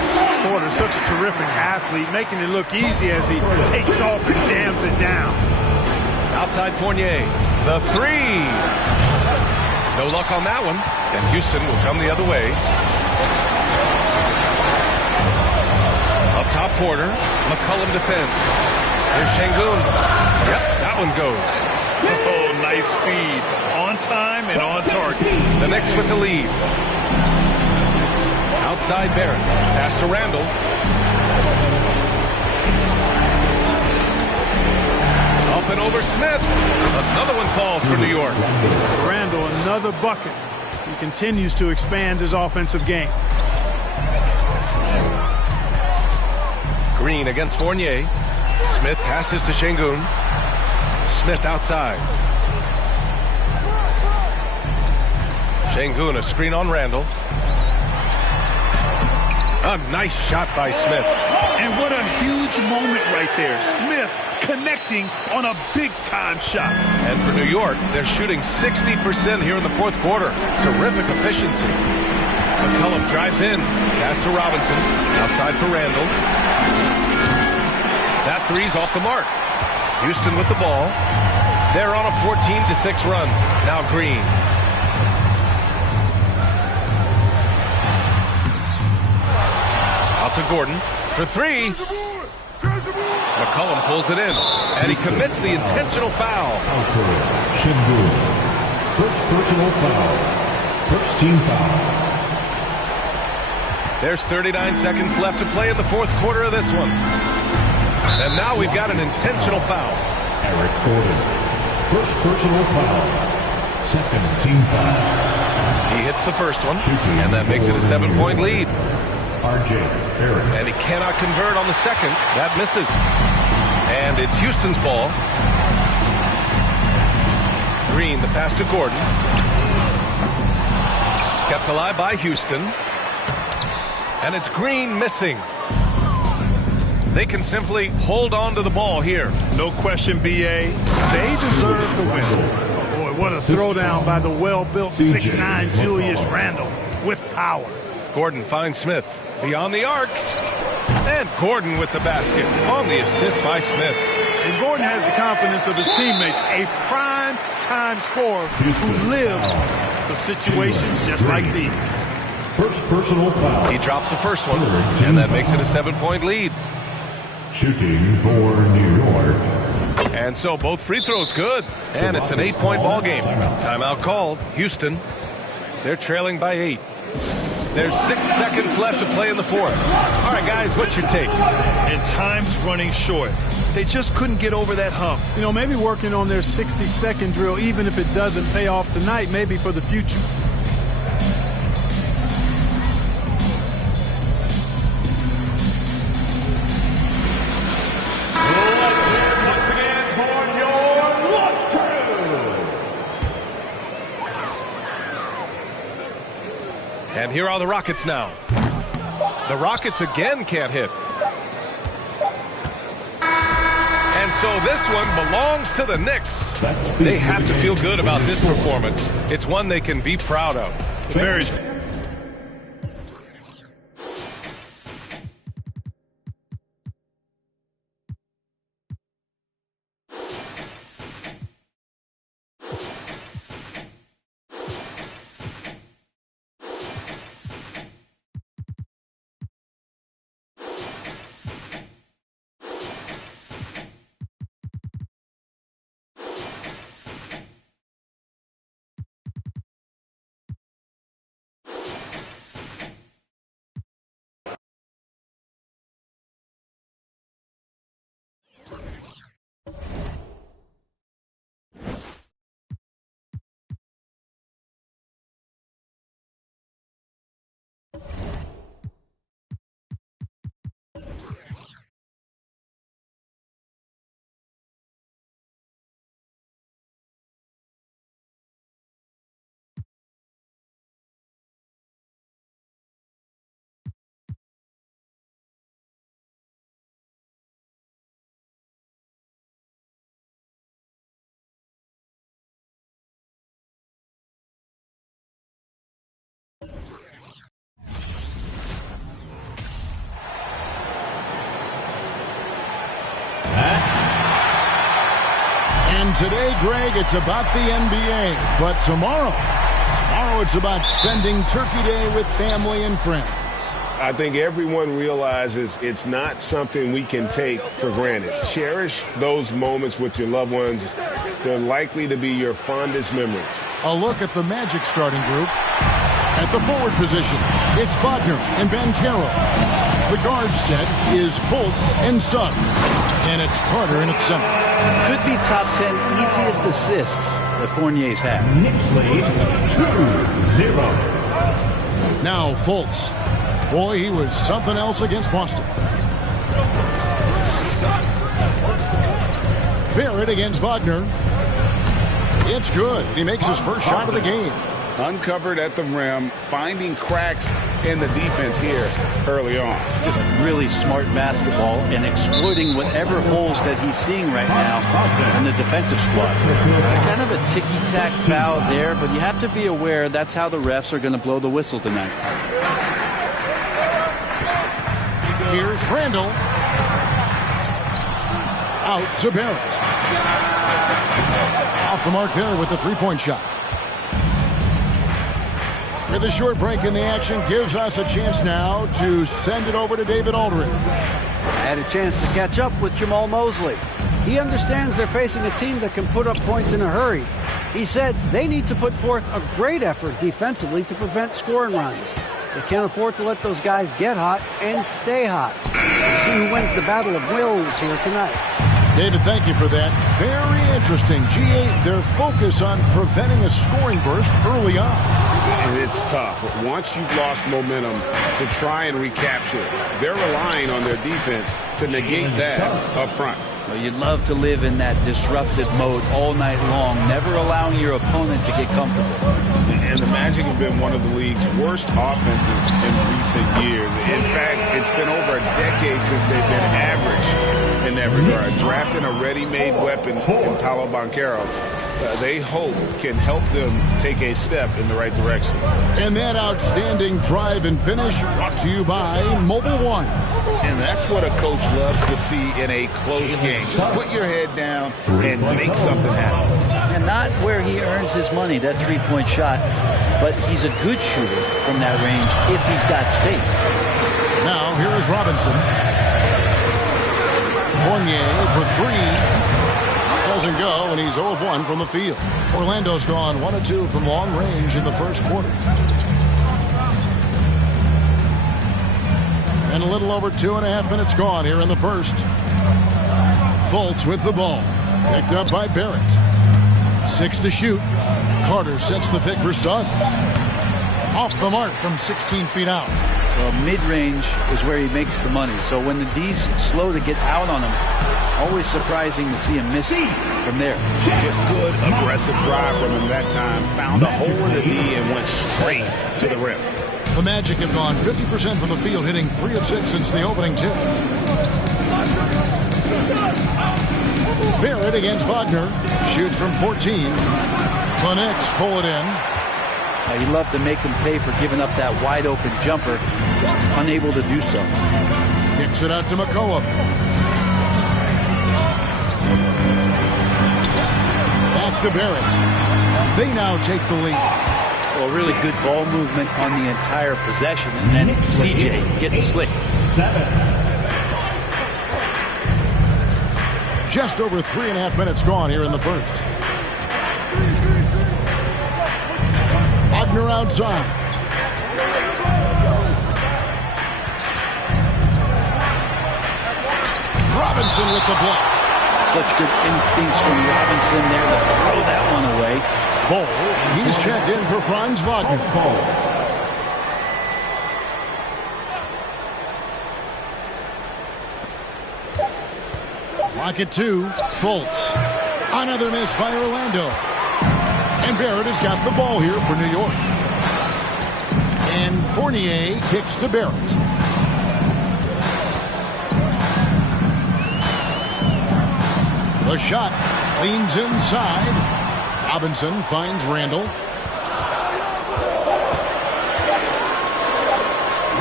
Porter's such a terrific athlete, making it look easy as he takes off and jams it down. Outside Fournier. The 3. No luck on that one. And Houston will come the other way. Up top Porter. McCollum defends. There's Şengün. Yep, that one goes. Oh, nice feed. On time and on target. The Knicks with the lead. Outside Barrett. Pass to Randall. Up and over Smith. Another one falls for New York. Randall, another bucket. He continues to expand his offensive game. Green against Fournier. Smith passes to Şengün. Smith outside. Şengün, a screen on Randall. A nice shot by Smith. And what a huge moment right there. Smith connecting on a big-time shot. And for New York, they're shooting 60% here in the fourth quarter. Terrific efficiency. McCollum drives in. Pass to Robinson. Outside for Randall. That three's off the mark. Houston with the ball. They're on a 14-6 run. Now Green. Out to Gordon for 3. McCollum pulls it in, and he commits the intentional foul. Şengün. First personal foul. First team foul. There's 39 seconds left to play in the fourth quarter of this one. And now we've got an intentional foul. Eric Gordon. First personal foul. Second team foul. He hits the first one, and that makes it a 7-point lead. R.J. Barrett. And he cannot convert on the second. That misses. And it's Houston's ball. Green, the pass to Gordon. Kept alive by Houston. And it's Green missing. They can simply hold on to the ball here. No question, B.A. They deserve the win. Boy, what a throwdown by the well-built 6'9" Julius Randle with power. Gordon finds Smith. Beyond the arc. And Gordon with the basket on the assist by Smith. And Gordon has the confidence of his teammates, a prime-time scorer who lives for situations just like these. First personal foul. He drops the first one, and that makes it a 7-point lead. Shooting for New York. And so both free throws good, and it's an 8-point ball game. Timeout called. Houston, they're trailing by 8. There's 6 seconds left to play in the fourth. All right, guys, what's your take? And time's running short. They just couldn't get over that hump. You know, maybe working on their 60-second drill, even if it doesn't pay off tonight, maybe for the future. And here are the Rockets now. The Rockets again can't hit. And so this one belongs to the Knicks. They have to feel good about this performance. It's one they can be proud of. Very. And today, Greg, it's about the NBA. But tomorrow it's about spending Turkey Day with family and friends. I think everyone realizes it's not something we can take for granted. Cherish those moments with your loved ones. They're likely to be your fondest memories. A look at the Magic starting group. At the forward positions, it's Wagner and Banchero. The guard set is Fultz and Suggs. And it's Carter in its center. Could be top 10 easiest assists that Fournier's had. Knicks lead 2-0. Now Fultz. Boy, he was something else against Boston. Barrett against Wagner. It's good. He makes his first shot of the game. Uncovered at the rim, finding cracks in the defense here early on. Just really smart basketball and exploiting whatever holes that he's seeing right now in the defensive squad. Kind of a ticky-tack foul there, but you have to be aware that's how the refs are going to blow the whistle tonight. Here's Randall. Out to Barrett. Off the mark there with the three-point shot. With a short break in the action, gives us a chance now to send it over to David Aldridge. I had a chance to catch up with Jamal Mosley. He understands they're facing a team that can put up points in a hurry. He said they need to put forth a great effort defensively to prevent scoring runs. They can't afford to let those guys get hot and stay hot. We'll see who wins the battle of wills here tonight. David, thank you for that. Very interesting. G8, their focus on preventing a scoring burst early on. And it's tough. Once you've lost momentum to try and recapture it, they're relying on their defense to negate that up front. Well, you'd love to live in that disruptive mode all night long, never allowing your opponent to get comfortable. And the Magic have been one of the league's worst offenses in recent years. In fact, it's been over a decade since they've been average in that regard. Drafting a ready-made weapon in Paolo Banchero they hope can help them take a step in the right direction. And that outstanding drive and finish brought to you by Mobile One. And that's what a coach loves to see in a close game. Just put your head down and make something happen. And not where he earns his money, that three-point shot, but he's a good shooter from that range if he's got space. Now, here is Robinson. Fournier for three. Doesn't go, and he's 0 of 1 from the field. Orlando's gone 1 of 2 from long range in the first quarter. And a little over 2.5 minutes gone here in the first. Fultz with the ball. Picked up by Barrett. 6 to shoot. Carter sets the pick for Suggs. Off the mark from 16 feet out. Well, mid-range is where he makes the money. So when the D's slow to get out on him, always surprising to see him miss from there. Just good, aggressive drive from him that time. Found a hole in the D and went straight to the rim. The Magic have gone 50% from the field, hitting 3 of 6 since the opening tip. Barrett against Wagner. Shoots from 14. The Knicks pull it in. He loved to make him pay for giving up that wide-open jumper. Just unable to do so. Kicks it out to McCollum. Back to Barrett. They now take the lead. Well, really good ball movement on the entire possession. And then CJ getting slick. Just over 3.5 minutes gone here in the first. Wagner outside. Robinson with the block. Such good instincts from Robinson there to throw that one away. Ball. He's checked in for Franz Wagner. Clock at 2. Fultz. Another miss by Orlando. And Barrett has got the ball here for New York. And Fournier kicks to Barrett. The shot leans inside. Robinson finds Randall.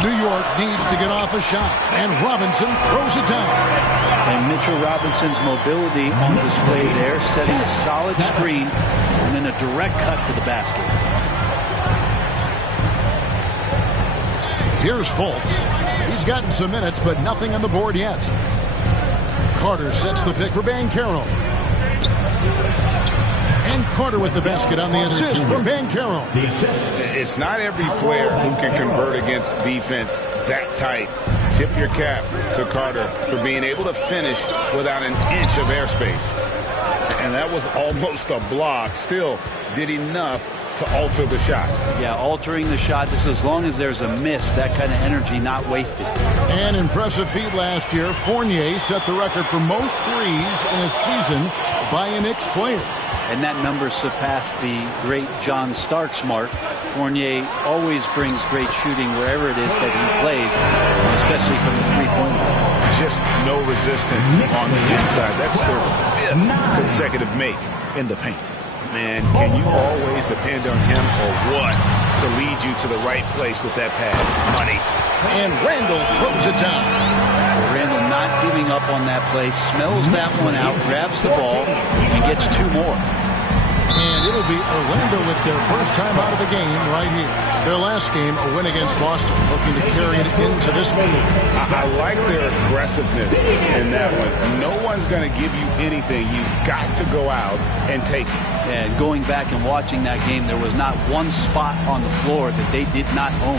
New York needs to get off a shot, and Robinson throws it down. And Mitchell Robinson's mobility on display there, setting a solid screen, and then a direct cut to the basket. Here's Fultz. He's gotten some minutes, but nothing on the board yet. Carter sets the pick for Banchero. And Carter with the basket on the assist from Banchero. It's not every player who can convert against defense that tight. Tip your cap to Carter for being able to finish without an inch of airspace. And that was almost a block. Still did enough to alter the shot. Yeah, altering the shot just as long as there's a miss, that kind of energy not wasted. An impressive feat last year. Fournier set the record for most threes in a season by a Knicks player. And that number surpassed the great John Starks mark. Fournier always brings great shooting wherever it is that he plays, especially from the three-point line. Just no resistance on the inside. That's their 5th consecutive make in the paint. Man, can you always depend on him or what to lead you to the right place with that pass? Money. And Randall throws it down. Randall not giving up on that play, smells that one out, grabs the ball, and gets 2 more. And it'll be Orlando with their first time out of the game right here. Their last game, a win against Boston, looking to carry it into this one. I like their aggressiveness in that one. No one's going to give you anything. You've got to go out and take it. And going back and watching that game, there was not one spot on the floor that they did not own.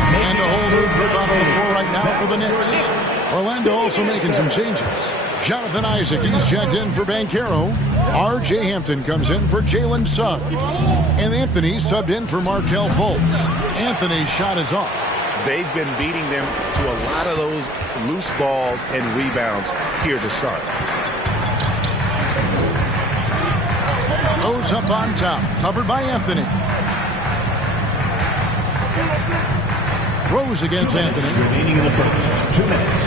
And a whole new group out on the floor right now for the Knicks. Orlando also making some changes. Jonathan Isaac, he's checked in for Banchero. R.J. Hampton comes in for Jalen Suggs. And Anthony subbed in for Markelle Fultz. Anthony's shot is off. They've been beating them to a lot of those loose balls and rebounds here to start. Goes up on top, covered by Anthony. Rose against Anthony. Remaining in the first. 2 minutes.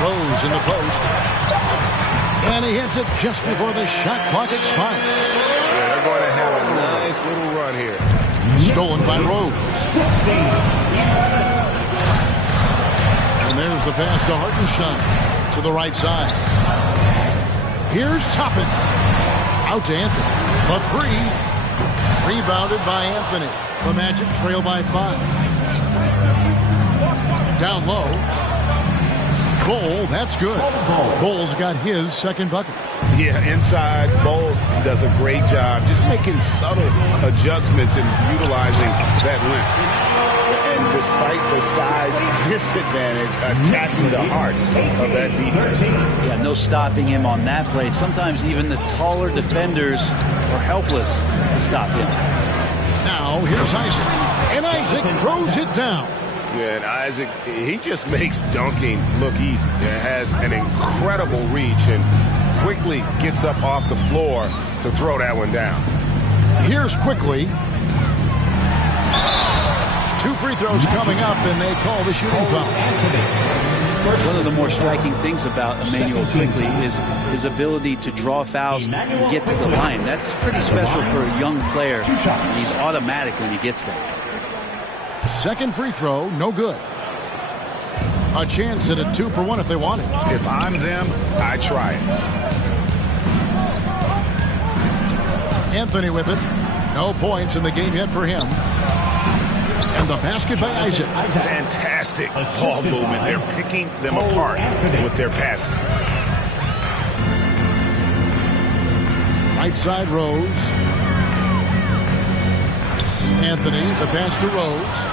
Rose in the post. And he hits it just before the shot clock expires. Yeah, they're going to have a nice little run here. Stolen by Rose. And there's the pass to Hartenstein to the right side. Here's Toppin. Out to Anthony. The three. Rebounded by Anthony. The Magic trail by 5. Down low. Bull, that's good. Bull's got his second bucket. Yeah, inside, Bull does a great job just making subtle adjustments and utilizing that length. And despite the size disadvantage, attacking the heart of that defense. Yeah, no stopping him on that play. Sometimes even the taller defenders are helpless to stop him. Now, here's Isaac. And Isaac throws it down. Yeah, and Isaac, he just makes dunking look easy. It has an incredible reach and quickly gets up off the floor to throw that one down. Here's Quickly. 2 free throws coming up, and they call the shooting foul. One of the more striking things about Emmanuel Quickly is his ability to draw fouls and get to the line. That's pretty special for a young player. He's automatic when he gets there. Second free throw, no good. A chance at a 2-for-1 if they want it. If I'm them, I try it. Anthony with it. No points in the game yet for him. And the basket by Isaac. Fantastic ball movement. They're picking them apart with their passing. Right side Rose. Anthony, the pass to Rose.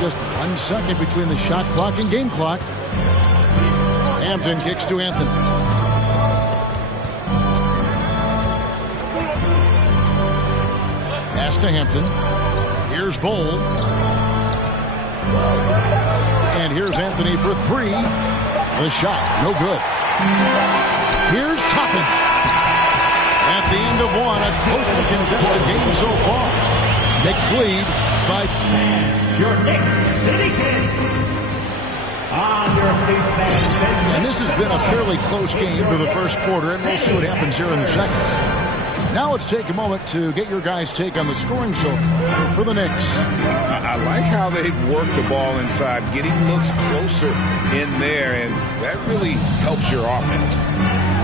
Just 1 second between the shot clock and game clock. Hampton kicks to Anthony. Pass to Hampton. Here's Bull. And here's Anthony for 3. The shot, no good. Here's Toppin. At the end of 1, a closely contested game so far. Knicks lead by... Your Knicks City Kings. And this has been a fairly close game through the first quarter, and we'll see what happens here in the second. Now let's take a moment to get your guys' take on the scoring so far for the Knicks. I like how they've worked the ball inside, getting looks closer in there, and that really helps your offense.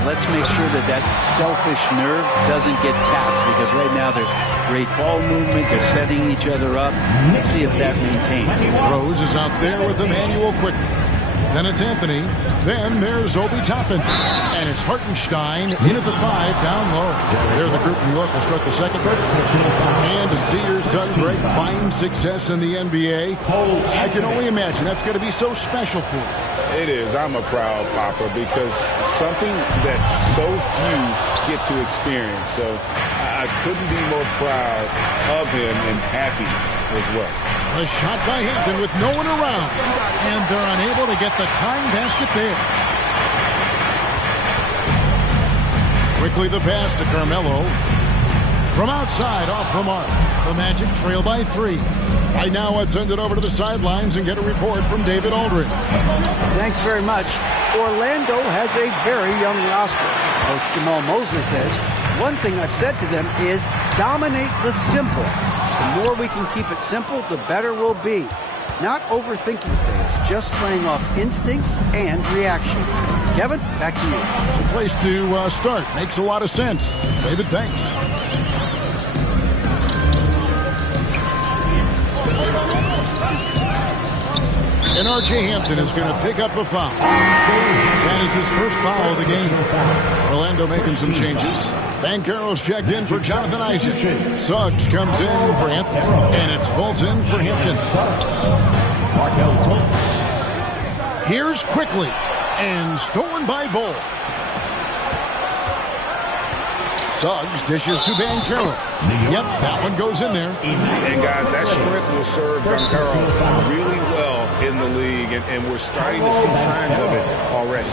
Let's make sure that that selfish nerve doesn't get tapped, because right now there's great ball movement. They're setting each other up. Let's see if that maintains. Rose is out there with Emmanuel Quickly. Then it's Anthony. Then there's Obi Toppin. And it's Hartenstein in at the 5 down low. There the group New York will start the second. And to see your son Greg find success in the NBA, I can only imagine that's going to be so special for him. It is. I'm a proud papa because something that so few get to experience. So I couldn't be more proud of him and happy as well. A shot by Hampton with no one around. And they're unable to get the tying basket there. Quickly the pass to Carmelo. From outside, off the mark. The Magic trail by 3. Right now, let's send it over to the sidelines and get a report from David Aldridge. Thanks very much. Orlando has a very young roster. Coach Jamal Mosley says, one thing I've said to them is dominate the simple. The more we can keep it simple, the better we'll be. Not overthinking things, just playing off instincts and reaction. Kevin, back to you. The place to start. Makes a lot of sense. David, thanks. And R.J. Hampton is going to pick up the foul. That is his first foul of the game. Orlando making some changes. Banchero's checked in for Jonathan Isaac. Suggs comes in for Hampton. And it's Fultz in for Hampton. Here's Quickly. And stolen by Bull. Suggs dishes to Banchero. Yep, that one goes in there. And guys, that strength will serve Banchero really well in the league, and we're starting to see signs of it already.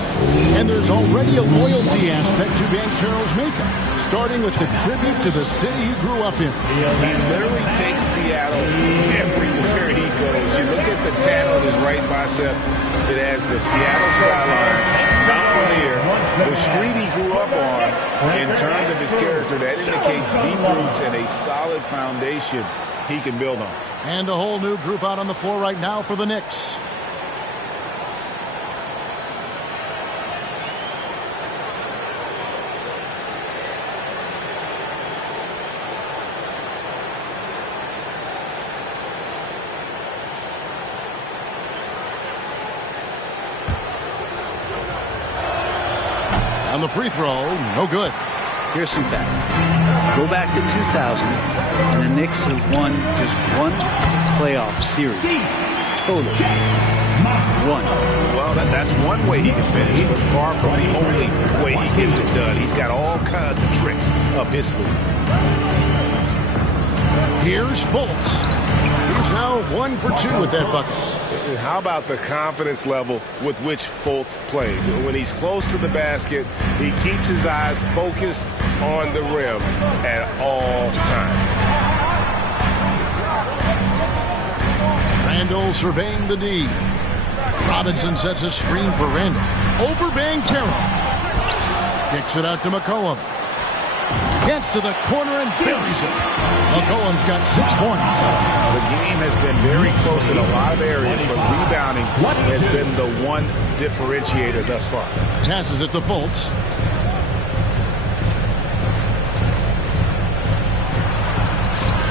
And there's already a loyalty aspect to Banchero's makeup, starting with the tribute to the city he grew up in. He literally takes Seattle everywhere he goes. You look at the tat on his right bicep, it has the Seattle skyline Mount Rainier, the street he grew up on, in terms of his character, that indicates deep roots and a solid foundation he can build on. And a whole new group out on the floor right now for the Knicks. On the free throw, no good. Here's some facts. Go back to 2000, and the Knicks have won just one playoff series. Total. One. Well, that's one way he can finish, but far from the only way he gets it done. He's got all kinds of tricks up his sleeve. Here's Fultz. He's now 1 for 2 with that bucket. And how about the confidence level with which Fultz plays? When he's close to the basket, he keeps his eyes focused on the rim at all times. Randall surveying the D. Robinson sets a screen for Randall. Over Banchero. Kicks it out to McCollum. Gets to the corner and buries it. McCollum's got 6 points. The game has been very close in a lot of areas, but rebounding has been the one differentiator thus far. Passes it to Fultz.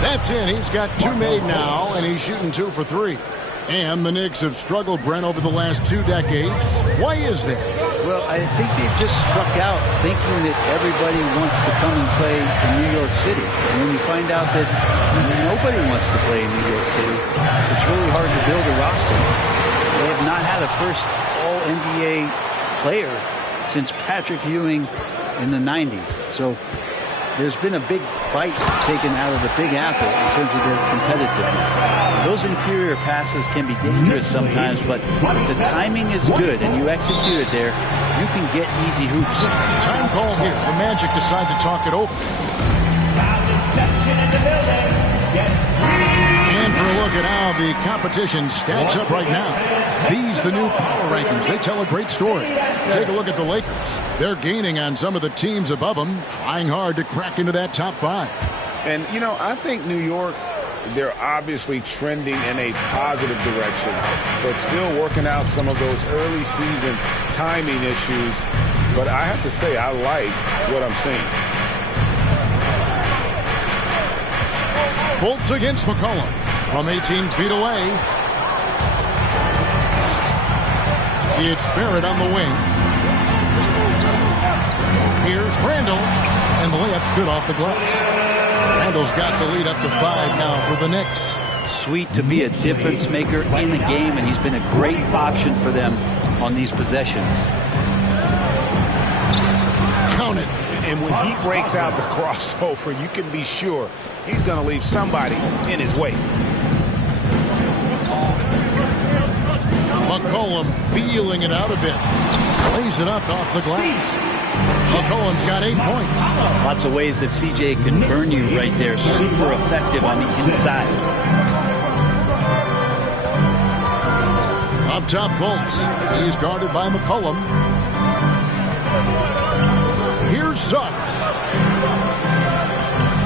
That's in. He's got 2 made now, and he's shooting 2 for 3. And the Knicks have struggled, Brent, over the last 2 decades. Why is that? Well, I think they've just struck out thinking that everybody wants to come and play in New York City. And when you find out that nobody wants to play in New York City, it's really hard to build a roster. They have not had a first All-NBA player since Patrick Ewing in the 90s. So there's been a big bite taken out of the Big Apple in terms of their competitiveness. Those interior passes can be dangerous sometimes, but if the timing is good and you execute it there, you can get easy hoops. Time call here. The Magic decide to talk it over. And for a look at how the competition stacks up right now. These, the new power rankings, they tell a great story. Take a look at the Lakers. They're gaining on some of the teams above them, trying hard to crack into that top 5. And, you know, I think New York, they're obviously trending in a positive direction, but still working out some of those early season timing issues. But I have to say, I like what I'm seeing. Fultz against McCollum from 18 feet away. It's Barrett on the wing. Here's Randall, and the layup's good off the glass. Randall's got the lead up to 5 now for the Knicks. Sweet to be a difference maker in the game, and he's been a great option for them on these possessions. Count it. And when he breaks out the crossover, you can be sure he's going to leave somebody in his way. McCollum feeling it out a bit. Lays it up off the glass. McCollum's got 8 points. Lots of ways that CJ can burn you right there. Super effective on the inside. Up top, Fultz. He's guarded by McCollum. Here's Suggs.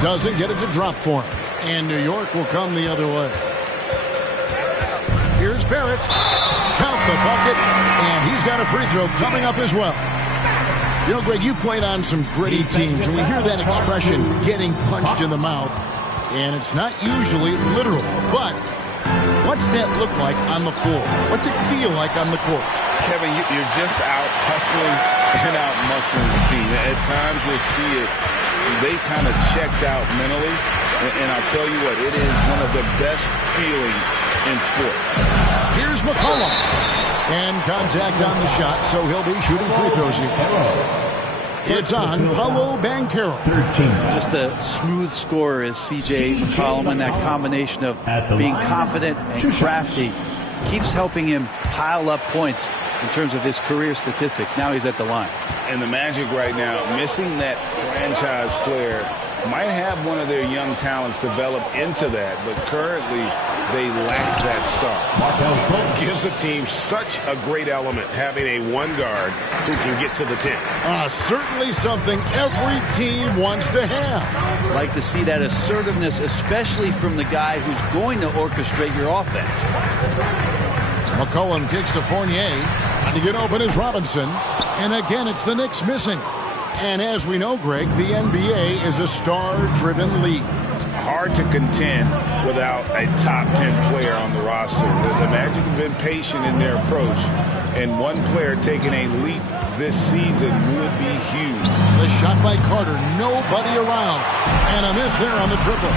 Doesn't get it to drop for him. And New York will come the other way. Here's Barrett. Count the bucket. And he's got a free throw coming up as well. You know, Greg, you played on some gritty teams, and we hear that expression, getting punched in the mouth. And it's not usually literal. But what's that look like on the floor? What's it feel like on the court? Kevin, you're just out hustling and out muscling the team. At times you'll see it. They kind of checked out mentally. And I'll tell you what, it is one of the best feelings in sport. Here's McCollum. And contact on the shot, so he'll be shooting free throws here. It's on Paolo Banchero. Just a smooth scorer is C.J. McCollum, and that combination of being confident and crafty keeps helping him pile up points in terms of his career statistics. Now he's at the line. And the Magic right now, missing that franchise player might have one of their young talents develop into that, but currently they lack that star. Gives the team such a great element having a one guard who can get to the 10. Certainly something every team wants to have. Like to see that assertiveness, especially from the guy who's going to orchestrate your offense. McCollum kicks to Fournier. And to get open is Robinson. And again, it's the Knicks missing. And as we know, Greg, the NBA is a star-driven league. Hard to contend without a top 10 player on the roster. The Magic have been patient in their approach, and one player taking a leap this season would be huge. The shot by Carter, nobody around. And a miss there on the triple.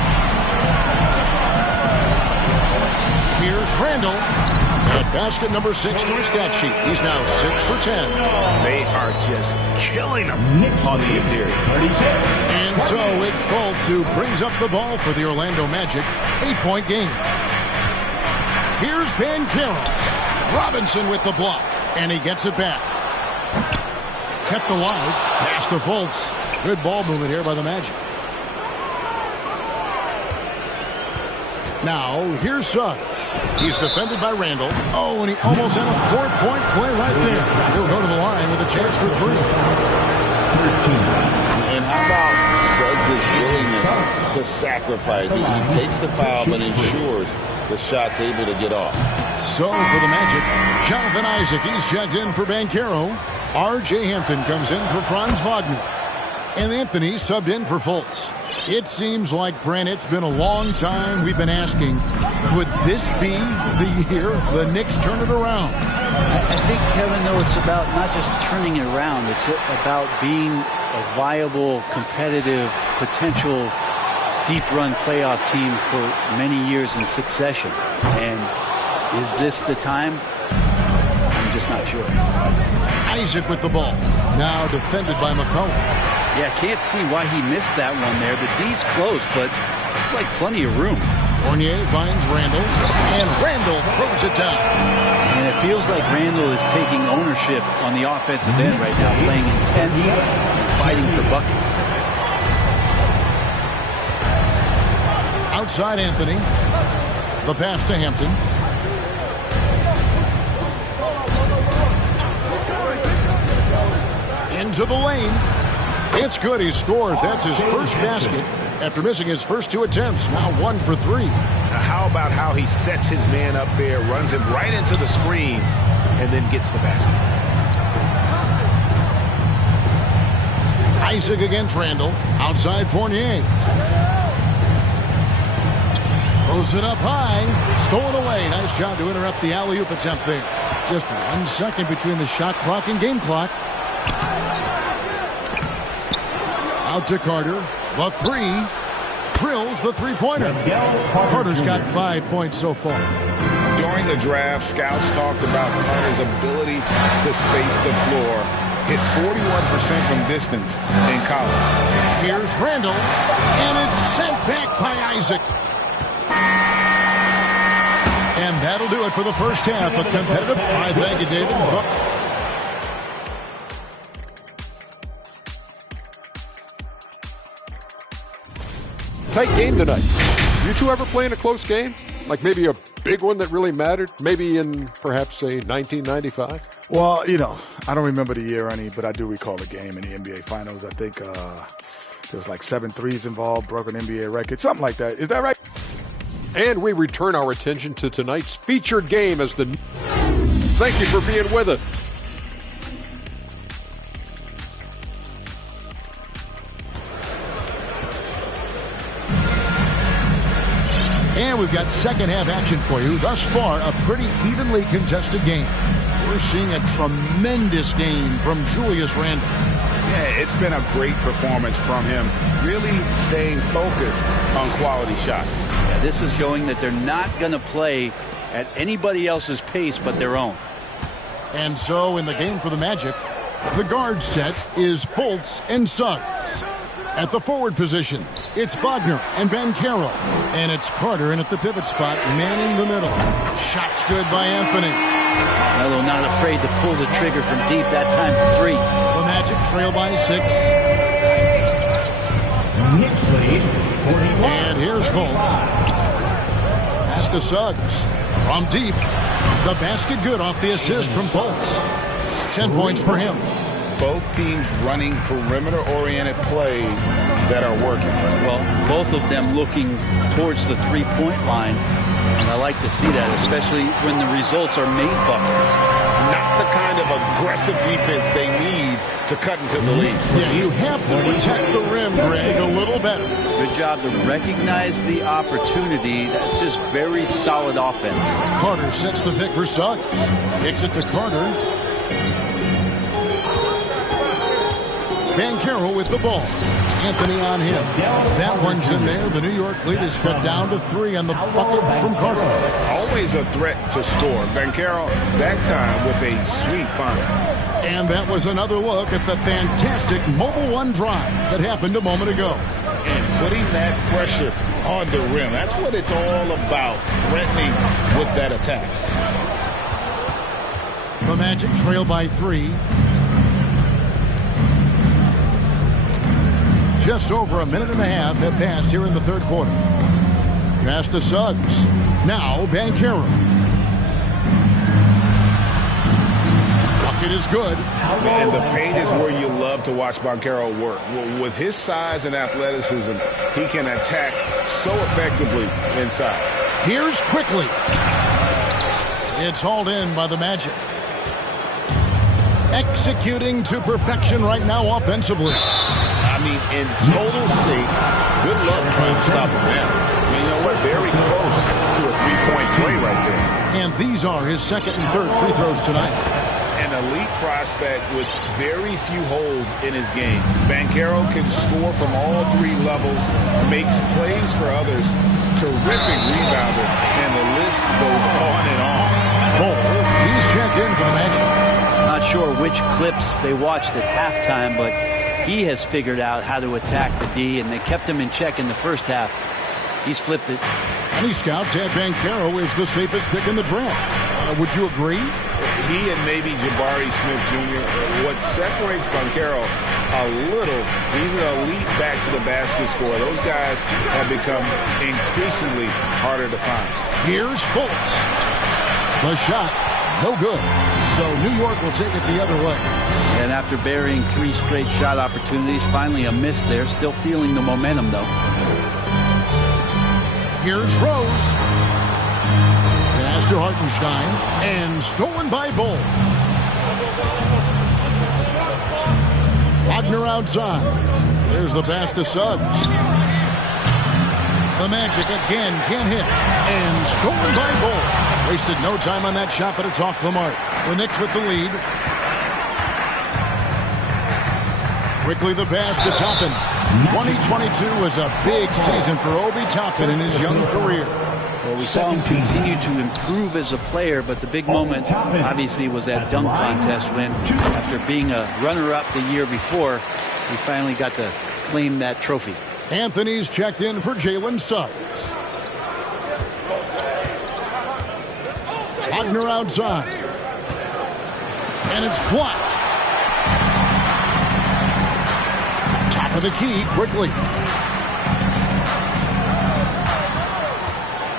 Here's Randall. At basket number 6 to his stat sheet. He's now 6 for 10. They are just killing them on the interior. And so it's Fultz who brings up the ball for the Orlando Magic. 8-point game. Here's Banchero. Robinson with the block. And he gets it back. Kept alive. Pass to Fultz. Good ball movement here by the Magic. Now, here's Suggs. He's defended by Randall. Oh, and he almost had a 4-point play right there. He'll go to the line with a chance for 3. And how about Suggs' willingness to sacrifice? He takes the foul but ensures the shot's able to get off. So for the Magic, Jonathan Isaac, he's checked in for Banchero. R.J. Hampton comes in for Franz Wagner. And Anthony subbed in for Fultz. It seems like, Brent, it's been a long time we've been asking, could this be the year the Knicks turn it around? I think, Kevin, though, it's about not just turning it around. It's about being a viable, competitive, potential deep-run playoff team for many years in succession. And is this the time? I'm just not sure. Isaac with the ball. Now defended by McCollum. Yeah, can't see why he missed that one there. The D's close, but like plenty of room. Fournier finds Randall, and Randall throws it down. And it feels like Randall is taking ownership on the offensive end right now, playing intense and fighting for buckets. Outside Anthony. The pass to Hampton. Into the lane. It's good. He scores. That's his first basket after missing his first 2 attempts. Now 1 for 3. Now how about how he sets his man up there, runs him right into the screen, and then gets the basket. Isaac against Randall. Outside Fournier. Throws it up high. Stolen away. Nice job to interrupt the alley-oop attempt there. Just 1 second between the shot clock and game clock. Out to Carter. The 3. Drills the 3-pointer. Carter's got 5 points so far. During the draft, scouts talked about Carter's ability to space the floor. Hit 41% from distance in college. Here's Randall. And it's sent back by Isaac. And that'll do it for the first half. A competitive. I thank you, David. Tight game tonight. You two ever play in a close game? Like maybe a big one that really mattered? Maybe in perhaps, say, 1995? Well, I don't remember the year any, but I do recall the game in the NBA Finals. I think there was like 7 threes involved, broke an NBA record, something like that. Is that right? And we return our attention to tonight's featured game as the... Thank you for being with us. And we've got second half action for you. Thus far, a pretty evenly contested game. We're seeing a tremendous game from Julius Randle. Yeah, it's been a great performance from him. Really staying focused on quality shots. Yeah, this is showing that they're not going to play at anybody else's pace but their own. And so in the game for the Magic, the guard set is Fultz and Suggs. At the forward positions, it's Wagner and Banchero. And it's Carter in at the pivot spot, manning the middle. Shot's good by Anthony. Melo not afraid to pull the trigger from deep, that time for 3. The Magic trail by 6. Knicks lead, 41. And here's Fultz. Pass to Suggs. From deep. The basket good off the assist from Fultz. 10 points for him. Both teams running perimeter-oriented plays that are working. Well, both of them looking towards the three-point line. And I like to see that, especially when the results are made buckets. Not the kind of aggressive defense they need to cut into the lead. Yeah, you have to protect the rim, Greg, a little better. Good job to recognize the opportunity. That's just very solid offense. Carter sets the pick for Suggs. Kicks it to Carter. Banchero with the ball. Anthony on him. That one's in there. The New York lead is cut down to 3 on the bucket from Carter. Always a threat to score. Banchero, that time with a sweet find. And that was another look at the fantastic Mobile One drive that happened a moment ago. And putting that pressure on the rim. That's what it's all about, threatening with that attack. The Magic trail by 3. Just over a minute and a half have passed here in the third quarter. Pass to Suggs. Now Banchero. Bucket is good. And the paint is where you love to watch Banchero work. With his size and athleticism, he can attack so effectively inside. Here's quickly. It's hauled in by the Magic. Executing to perfection right now offensively. I mean, in total sync. Good luck trying to stop him now. You know what? Very close to a three-point play right there. And these are his second and third free throws tonight. An elite prospect with very few holes in his game. Banchero can score from all 3 levels, makes plays for others, terrific rebounder, and the list goes on and on. He's checked in for the Magic. Not sure which clips they watched at halftime, but he has figured out how to attack the D, and they kept him in check in the first half. He's flipped it. Many scouts had Banchero as the safest pick in the draft. Would you agree? He and maybe Jabari Smith Jr. What separates Banchero a little, he's an elite back-to-the-basket scorer. Those guys have become increasingly harder to find. Here's Fultz. The shot, no good. So New York will take it the other way. And after burying 3 straight shot opportunities, finally a miss there. Still feeling the momentum, though. Here's Rose. Pass to Hartenstein. And stolen by Bull. Wagner outside. There's the pass to Suggs. The Magic again can't hit. And stolen by Bull. Wasted no time on that shot, but it's off the mark. The Knicks with the lead. Quickly the pass to Toppin. 2022 was a big season for Obi Toppin in his young career. Well, we saw him continue to improve as a player, but the big moment obviously was that dunk contest when, after being a runner-up the year before, he finally got to claim that trophy. Anthony's checked in for Jalen Suggs. Wagner outside. And it's blocked. Top of the key quickly.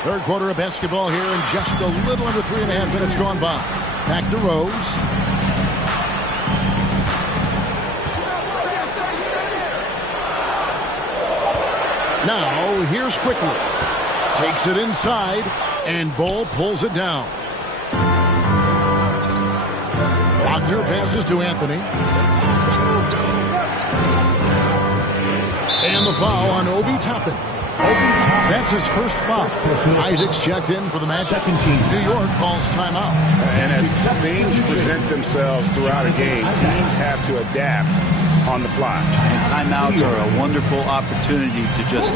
Third quarter of basketball here in just a little under 3.5 minutes gone by. Back to Rose. Now here's quickly. Takes it inside and Bull pulls it down. Wagner passes to Anthony. And the foul on Obi Toppin. That's his first foul. Isaac's checked in for the Magic. New York calls timeout. And as things present themselves throughout a game, teams have to adapt on the fly. And timeouts are a wonderful opportunity to just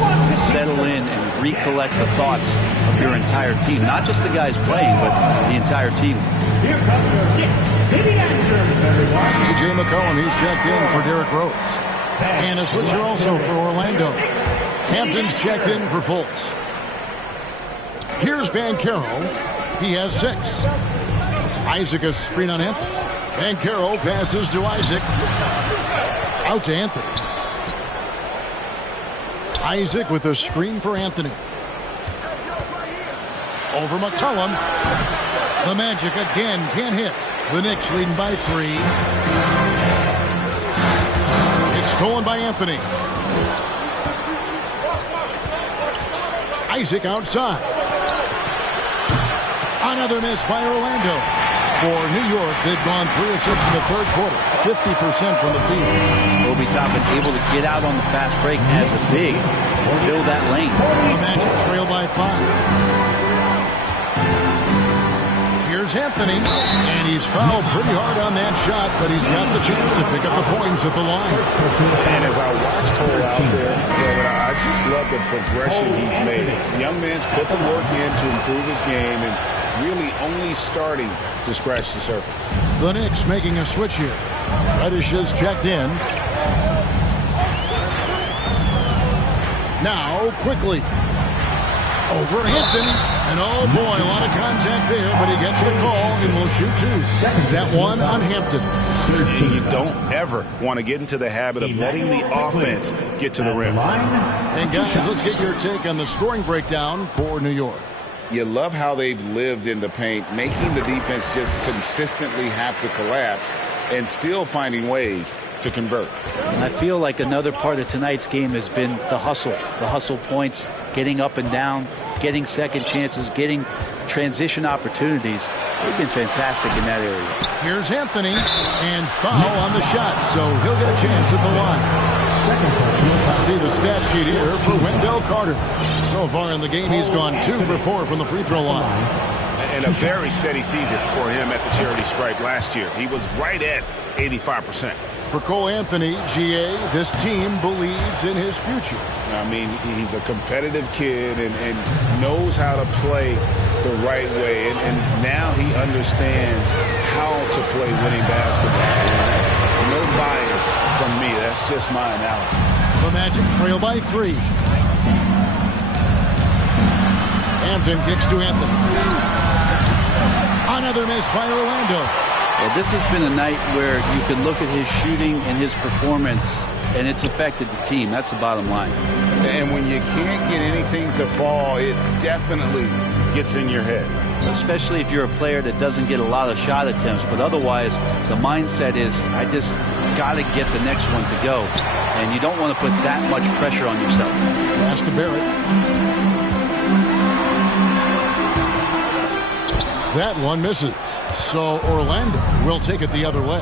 settle in and recollect the thoughts of your entire team. Not just the guys playing, but the entire team. Here comes your Knicks. The answers, everyone. C.J. McCollum, he's checked in for Derrick Rose. And a switcher also for Orlando. Hampton's checked in for Fultz. Here's Banchero. He has 6. Isaac a screen on Anthony. Banchero passes to Isaac. Out to Anthony. Isaac with a screen for Anthony. Over McCollum. The Magic again can't hit. The Knicks leading by 3. It's stolen by Anthony. Isaac outside. Another miss by Orlando. For New York, they've gone 3 of 6 in the third quarter, 50% from the field. Obi Toppin able to get out on the fast break as a big, fill that lane. The Magic trail by 5. Here's Anthony, and he's fouled pretty hard on that shot, but he's got the chance to pick up the points at the line. And as I watch Cole out there, I just love the progression he's made. Young man's put the work in to improve his game and really only starting to scratch the surface. The Knicks making a switch here. Reddish is checked in. Now, quickly. Over Hampton. And oh boy, a lot of contact there, but he gets the call and will shoot 2. That one on Hampton. You don't ever want to get into the habit of letting the offense get to the rim. And guys, let's get your take on the scoring breakdown for New York. You love how they've lived in the paint, making the defense just consistently have to collapse and still finding ways to convert. I feel like another part of tonight's game has been the hustle points, getting up and down, getting second chances, getting transition opportunities. They've been fantastic in that area. Here's Anthony, and foul on the shot, so he'll get a chance at the line. See the stat sheet here for Wendell Carter. So far in the game, he's gone 2 for 4 from the free throw line. And a very steady season for him at the charity stripe last year. He was right at 85%. For Cole Anthony, GA, this team believes in his future. I mean, he's a competitive kid and knows how to play the right way. And now he understands how to play winning basketball. And that's no bias from me. That's just my analysis. The Magic trail by 3. Hampton kicks to Anthony. Another miss by Orlando. Well, this has been a night where you can look at his shooting and his performance, and it's affected the team. That's the bottom line. And when you can't get anything to fall, it definitely gets in your head. Especially if you're a player that doesn't get a lot of shot attempts. But otherwise, the mindset is, I just got to get the next one to go. And you don't want to put that much pressure on yourself. Pass to Barrett. That one misses. So Orlando will take it the other way.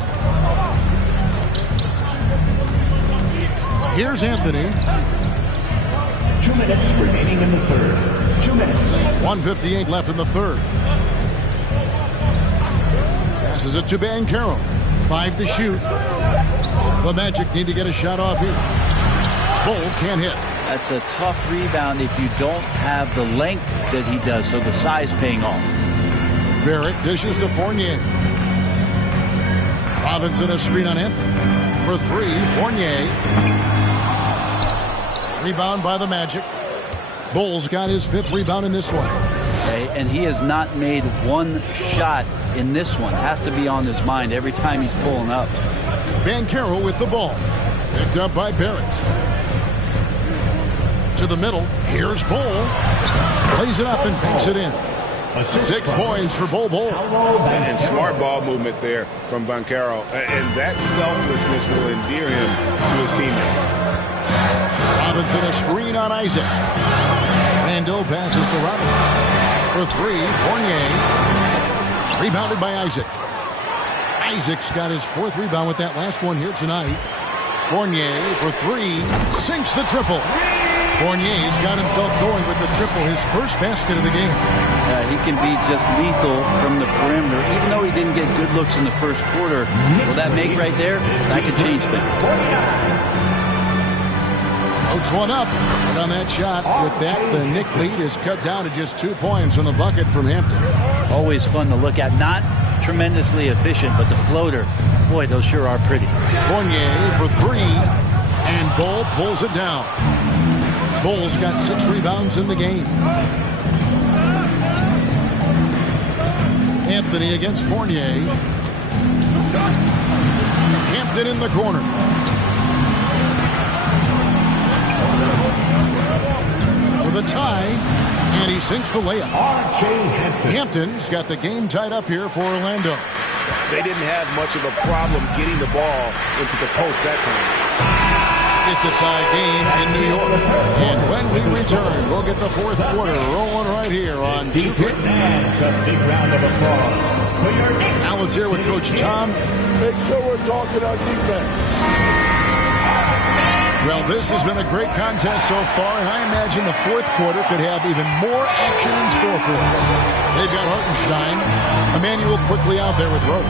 Here's Anthony. 2 minutes remaining in the third. 2 minutes. 1:58 left in the third. Passes it to Banchero. 5 to shoot. The Magic need to get a shot off here. Bull can't hit. That's a tough rebound if you don't have the length that he does, so the size paying off. Barrett dishes to Fournier. Robinson a screen on Anthony. For 3, Fournier. Rebound by the Magic. Bulls got his 5th rebound in this one. Okay, and he has not made one shot in this one. Has to be on his mind every time he's pulling up. Banchero with the ball. Picked up by Barrett. To the middle. Here's Bull. Plays it up and banks it in. 6 points for Bull. And smart ball movement there from Banchero. And that selflessness will endear him to his teammates. Robinson a screen on Isaac. Randall passes to Robinson. For 3, Fournier. Rebounded by Isaac. Isaac's got his 4th rebound with that last one here tonight. Fournier for 3. Sinks the triple. Fournier's got himself going with the triple, his first basket of the game. He can be just lethal from the perimeter, even though he didn't get good looks in the first quarter. Will that make right there? That could change things. Floats one up. And on that shot, with that, the Knick lead is cut down to just 2 points on the bucket from Hampton. Always fun to look at. Not tremendously efficient, but the floater, boy, those sure are pretty. Fournier for 3, and Bull pulls it down. Bull's got 6 rebounds in the game. Anthony against Fournier. Hampton in the corner. the tie, and he sinks the layup. Hampton's got the game tied up here for Orlando. They didn't have much of a problem getting the ball into the post that time. It's a tie game in New York. And when we return, we'll get the fourth quarter rolling right here on 2K. A big round of applause for your Knicks. Now let's hear with Coach Tom. Make sure we're talking on defense. Well, this has been a great contest so far, and I imagine the fourth quarter could have even more action in store for us. They've got Hartenstein, Emmanuel quickly out there with Rose.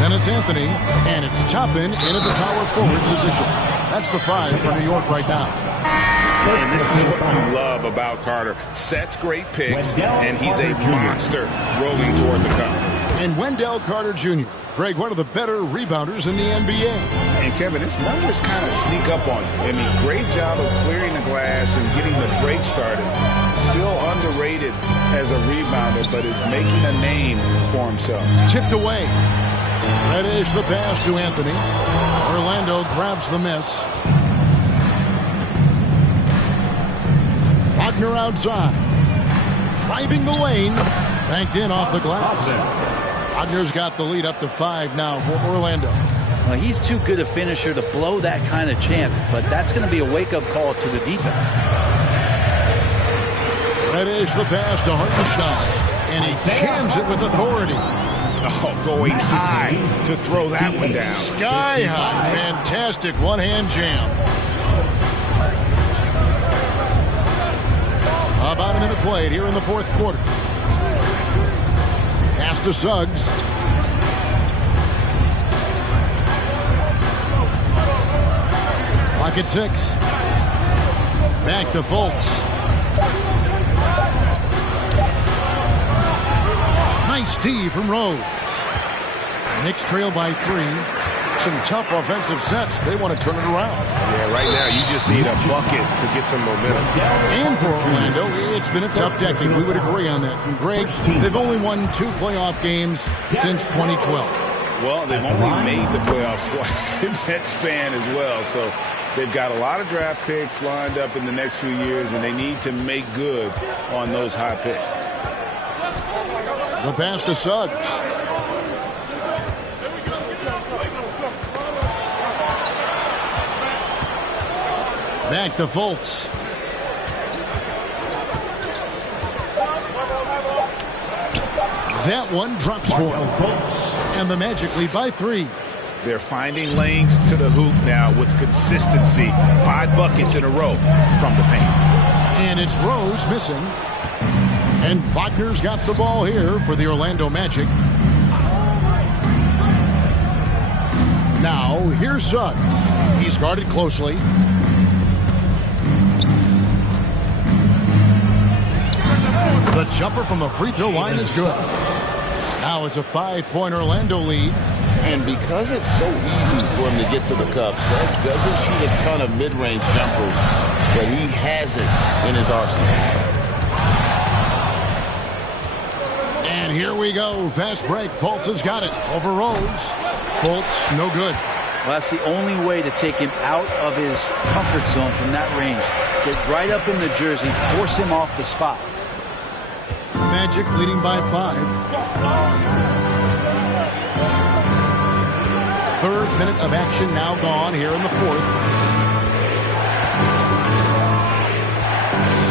Then it's Anthony, and it's Toppin into the power forward position. That's the 5 for New York right now. And this is what you love about Carter. Sets great picks, and he's a monster rolling toward the cup. And Wendell Carter Jr., Greg, one of the better rebounders in the NBA. And Kevin, his numbers kind of sneak up on you. I mean, great job of clearing the glass and getting the break started. Still underrated as a rebounder, but is making a name for himself. Chipped away. That is the pass to Anthony. Orlando grabs the miss. Wagner outside. Driving the lane. Banked in off the glass. Wagner's got the lead up to 5 now for Orlando. Well, he's too good a finisher to blow that kind of chance, but that's going to be a wake-up call to the defense. That is the pass to Hartenstein, and he jams it with authority. Oh, going high to throw that one down. Sky high. Fantastic one-hand jam. About a minute played here in the fourth quarter. Pass to Suggs. Clock at 6. Back to Fultz. Nice D from Rose. Knicks trail by 3. Some tough offensive sets. They want to turn it around. Yeah, right now you just need a bucket to get some momentum. And for Orlando, it's been a tough decade. We would agree on that. And Greg, they've only won 2 playoff games since 2012. Well, they've only made the playoffs twice in that span as well. So they've got a lot of draft picks lined up in the next few years, and they need to make good on those high picks. The pass to Suggs. Back to Fultz. That one drops for Fultz. And the Magic lead by 3. They're finding lanes to the hoop now with consistency. 5 buckets in a row from the paint. And it's Rose missing. And Wagner's got the ball here for the Orlando Magic. Now, here's Suggs. He's guarded closely. The jumper from the free throw line is good. Now it's a 5-point Orlando lead. And because it's so easy for him to get to the cup, Suggs doesn't shoot a ton of mid-range jumpers, but he has it in his arsenal. And here we go. Fast break. Fultz has got it over Rose. Fultz, no good. Well, that's the only way to take him out of his comfort zone from that range. Get right up in the jersey, force him off the spot. Magic leading by 5. 3rd minute of action now gone here in the 4th.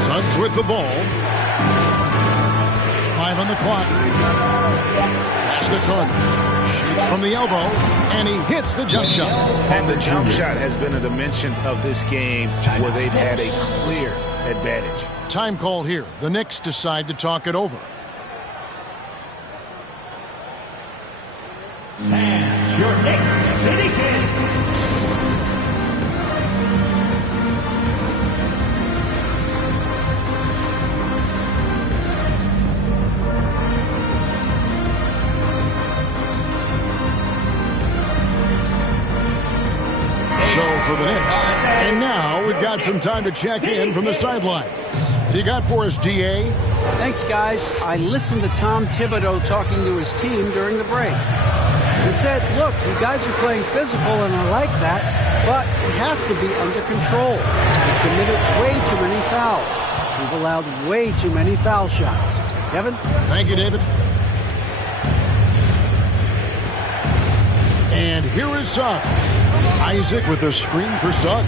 Suggs with the ball. 5 on the clock. Pass to Carter. Shoots from the elbow, and he hits the jump shot. And the jump shot has been a dimension of this game where they've had a clear advantage. Time called here. The Knicks decide to talk it over. And your Knicks City Kings. So for the Knicks. And now we've got some time to check in from the sidelines. You got for us, DA? Thanks, guys. I listened to Tom Thibodeau talking to his team during the break. He said, look, you guys are playing physical, and I like that, but it has to be under control. You've committed way too many fouls. We've allowed way too many foul shots. Kevin? Thank you, David. And here is Suggs. Isaac with a screen for Suggs.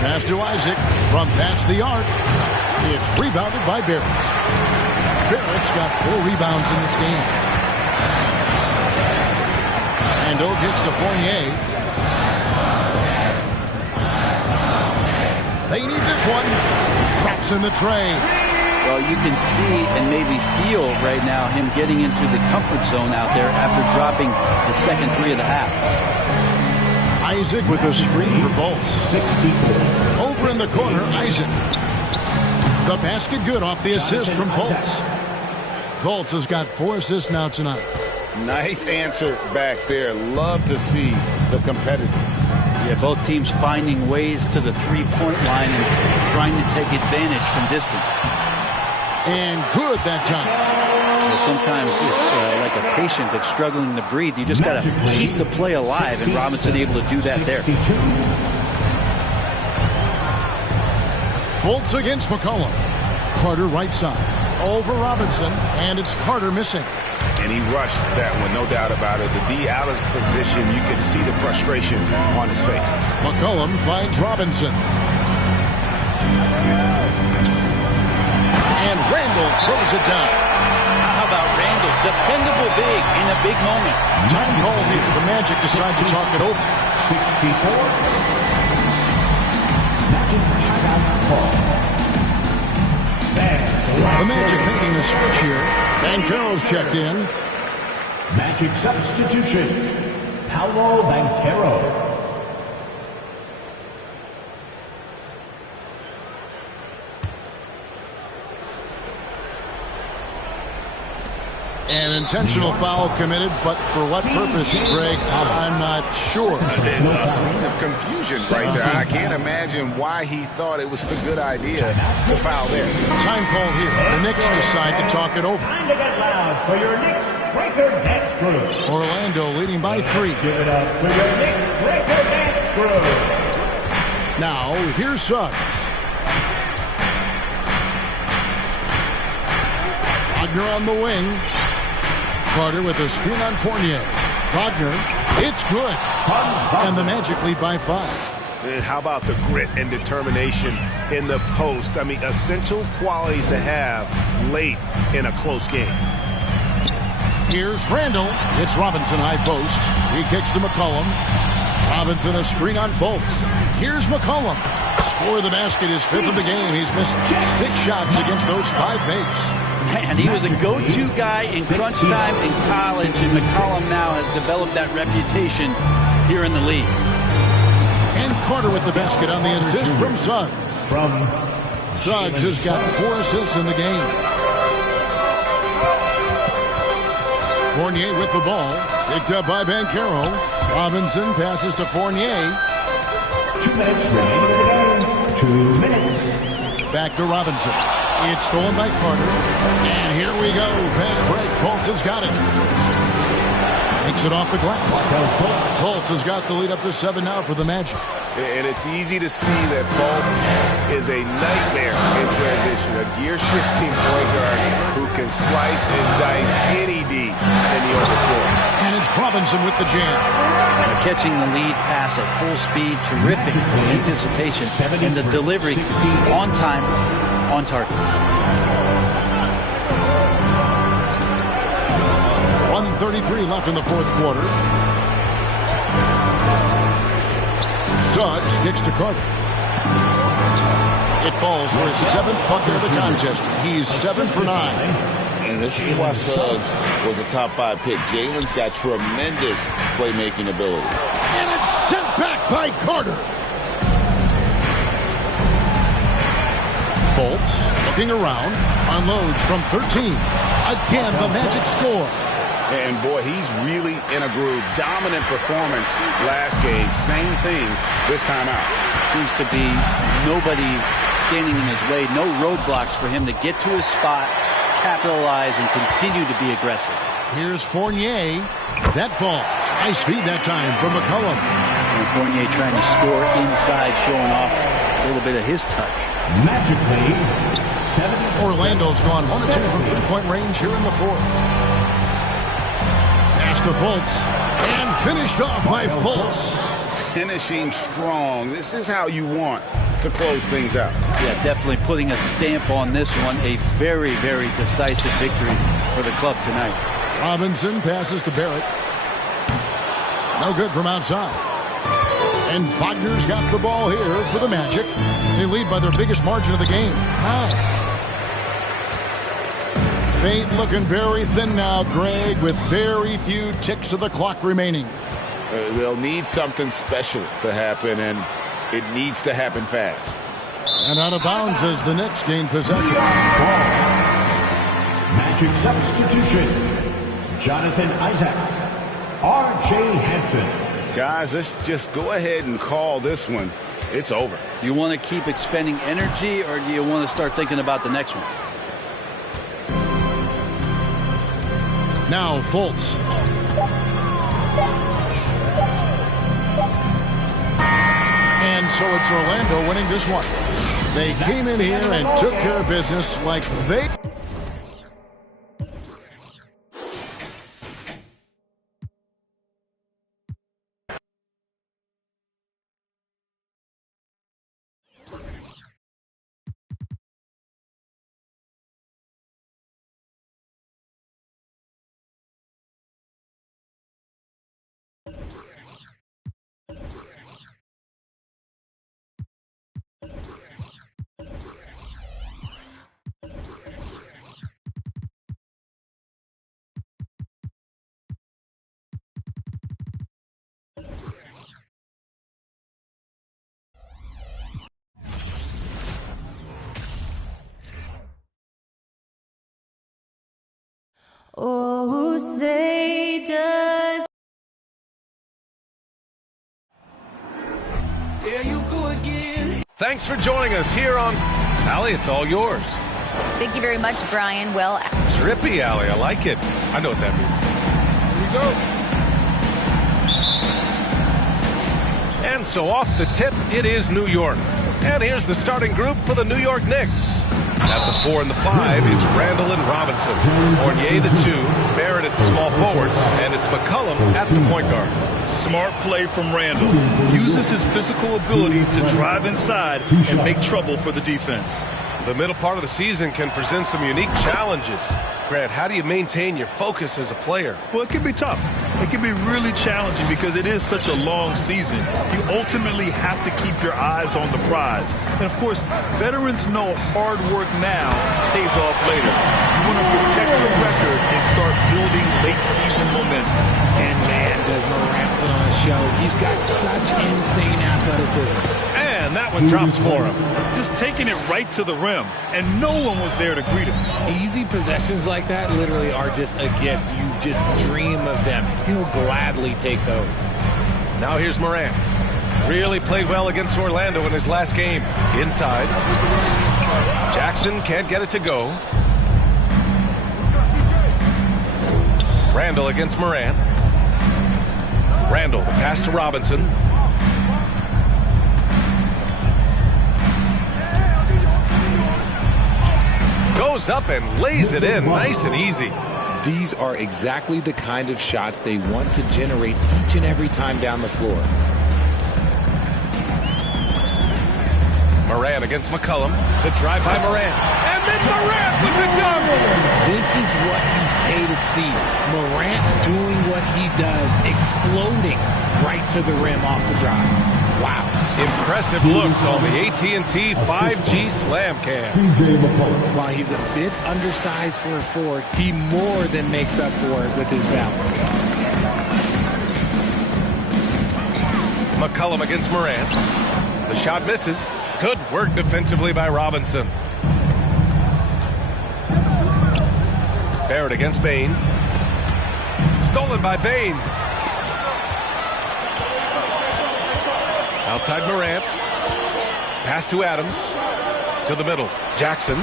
Pass to Isaac from past the arc. It's rebounded by Barrett. Barrett's got 4 rebounds in this game. And gets to Fournier. They need this one. Drops in the tray. Well, you can see and maybe feel right now him getting into the comfort zone out there after dropping the second 3 of the half. Isaac with a screen for Fultz. Over in the corner, Isaac. The basket good off the assist from Fultz. Fultz has got 4 assists now tonight. Nice answer back there. Love to see the competitors. Yeah, both teams finding ways to the three-point line and trying to take advantage from distance. And good that time. Sometimes it's like a patient that's struggling to breathe. You just got to keep the play alive, and Robinson able to do that there. Fultz against McCollum. Carter right side. Over Robinson, and it's Carter missing. And he rushed that one, no doubt about it. The D out of position, you can see the frustration on his face. McCollum finds Robinson. And Randall throws it down. How about Randall? Dependable big in a big moment. Time call here. The Magic decide to talk it over. 64. Magic timeout call. The Magic making a switch here. Banchero's checked in. Magic substitution. Paolo Banchero. An intentional foul committed, but for what purpose, Greg, I'm not sure. A scene of confusion right there. I can't imagine why he thought it was a good idea to foul there. Time call here. The Knicks decide to talk it over. Time to get loud for your Knicks Breaker Dance Crew. Orlando leading by 3. Give it up for your Knicks Breaker Dance Crew. Now, here's Suggs. Wagner on the wing. Carter with a screen on Fournier. Wagner, it's good. And the Magic lead by 5. And how about the grit and determination in the post? I mean, essential qualities to have late in a close game. Here's Randall. It's Robinson high post. He kicks to McCollum. Robinson a screen on Fultz. Here's McCollum. Score of the basket, his 5th of the game. He's missed 6 shots against those 5 makes. Man, he was a go-to guy in crunch time in college, and McCollum now has developed that reputation here in the league. And Carter with the basket on the assist from Suggs. Suggs has got 4 assists in the game. Fournier with the ball. Picked up by Banchero. Robinson passes to Fournier. 2 minutes remaining. 2 minutes. Back to Robinson. It's stolen by Carter. And here we go. Fast break. Fultz has got it. Takes it off the glass. Fultz has got the lead up to 7 now for the Magic. And it's easy to see that Fultz is a nightmare in transition. A gear-shifting point guard who can slice and dice any D in the open floor. And it's Robinson with the jam. Catching the lead pass at full speed. Terrific anticipation. And the delivery on time, on target. 1:33 left in the 4th quarter. Suggs kicks to Carter. It falls for his 7th bucket of the contest. He's 7 for 9. And this is why Suggs was a top 5 pick. Jalen's got tremendous playmaking ability. And it's sent back by Carter. Fultz looking around, unloads from 13. Again, the Magic score. And boy, he's really in a groove. Dominant performance last game. Same thing this time out. Seems to be nobody standing in his way. No roadblocks for him to get to his spot, capitalize, and continue to be aggressive. Here's Fournier. That falls. Nice feed that time from McCollum. And Fournier trying to score inside, showing off a little bit of his touch. Magically, 7. Orlando's gone 1 of 2 from three-point range here in the fourth. Pass to Fultz. And finished off by Fultz. Finishing strong. This is how you want to close things out. Yeah, definitely putting a stamp on this one. A very, very decisive victory for the club tonight. Robinson passes to Barrett. No good from outside. And Wagner's got the ball here for the Magic. They lead by their biggest margin of the game. 9. Fate looking very thin now, Greg, with very few ticks of the clock remaining. They'll need something special to happen, and it needs to happen fast. And out of bounds as the Knicks gain possession. Magic substitution. Jonathan Isaac. R.J. Hampton. Guys, let's just go ahead and call this one. It's over. Do you want to keep expending energy, or do you want to start thinking about the next one? Now Fultz. And so it's Orlando winning this one. They came in here and took care of business like they... Oh, say does. There you go again. Thanks for joining us here on Allie. It's all yours. Thank you very much, Brian. Well, Trippy, Allie. I like it. I know what that means. Here we go. And so off the tip, it is New York. And here's the starting group for the New York Knicks. At the 4 and the 5, it's Randall and Robinson. Fournier the 2, Barrett at the small forward, and it's McCollum at the point guard. Smart play from Randall. Uses his physical ability to drive inside and make trouble for the defense. The middle part of the season can present some unique challenges. Grant, how do you maintain your focus as a player? Well, it can be tough. It can be really challenging because it is such a long season. You ultimately have to keep your eyes on the prize. And, of course, veterans know hard work now pays off later. You want to protect the record and start building late-season momentum. And, man, does Morant put on a show. He's got such insane athleticism. And that one drops for him. Just taking it right to the rim, and no one was there to greet him. Easy possessions like that literally are just a gift. You just dream of them. He'll gladly take those. Now here's Morant. Really played well against Orlando in his last game. Inside. Jackson can't get it to go. Randall against Morant. Randall, the pass to Robinson. Goes up and lays it in nice and easy. These are exactly the kind of shots they want to generate each and every time down the floor. Morant against McCollum. The drive by Morant. And then Morant with the dunk. This is what you pay to see. Morant doing what he does, exploding right to the rim off the drive. Wow. Impressive looks on the AT&T 5G Slam Cam. While he's a bit undersized for a 4, he more than makes up for it with his balance. McCollum against Morant. The shot misses. Good work defensively by Robinson. Barrett against Bain. Stolen by Bain. Outside Morant. Pass to Adams. To the middle. Jackson.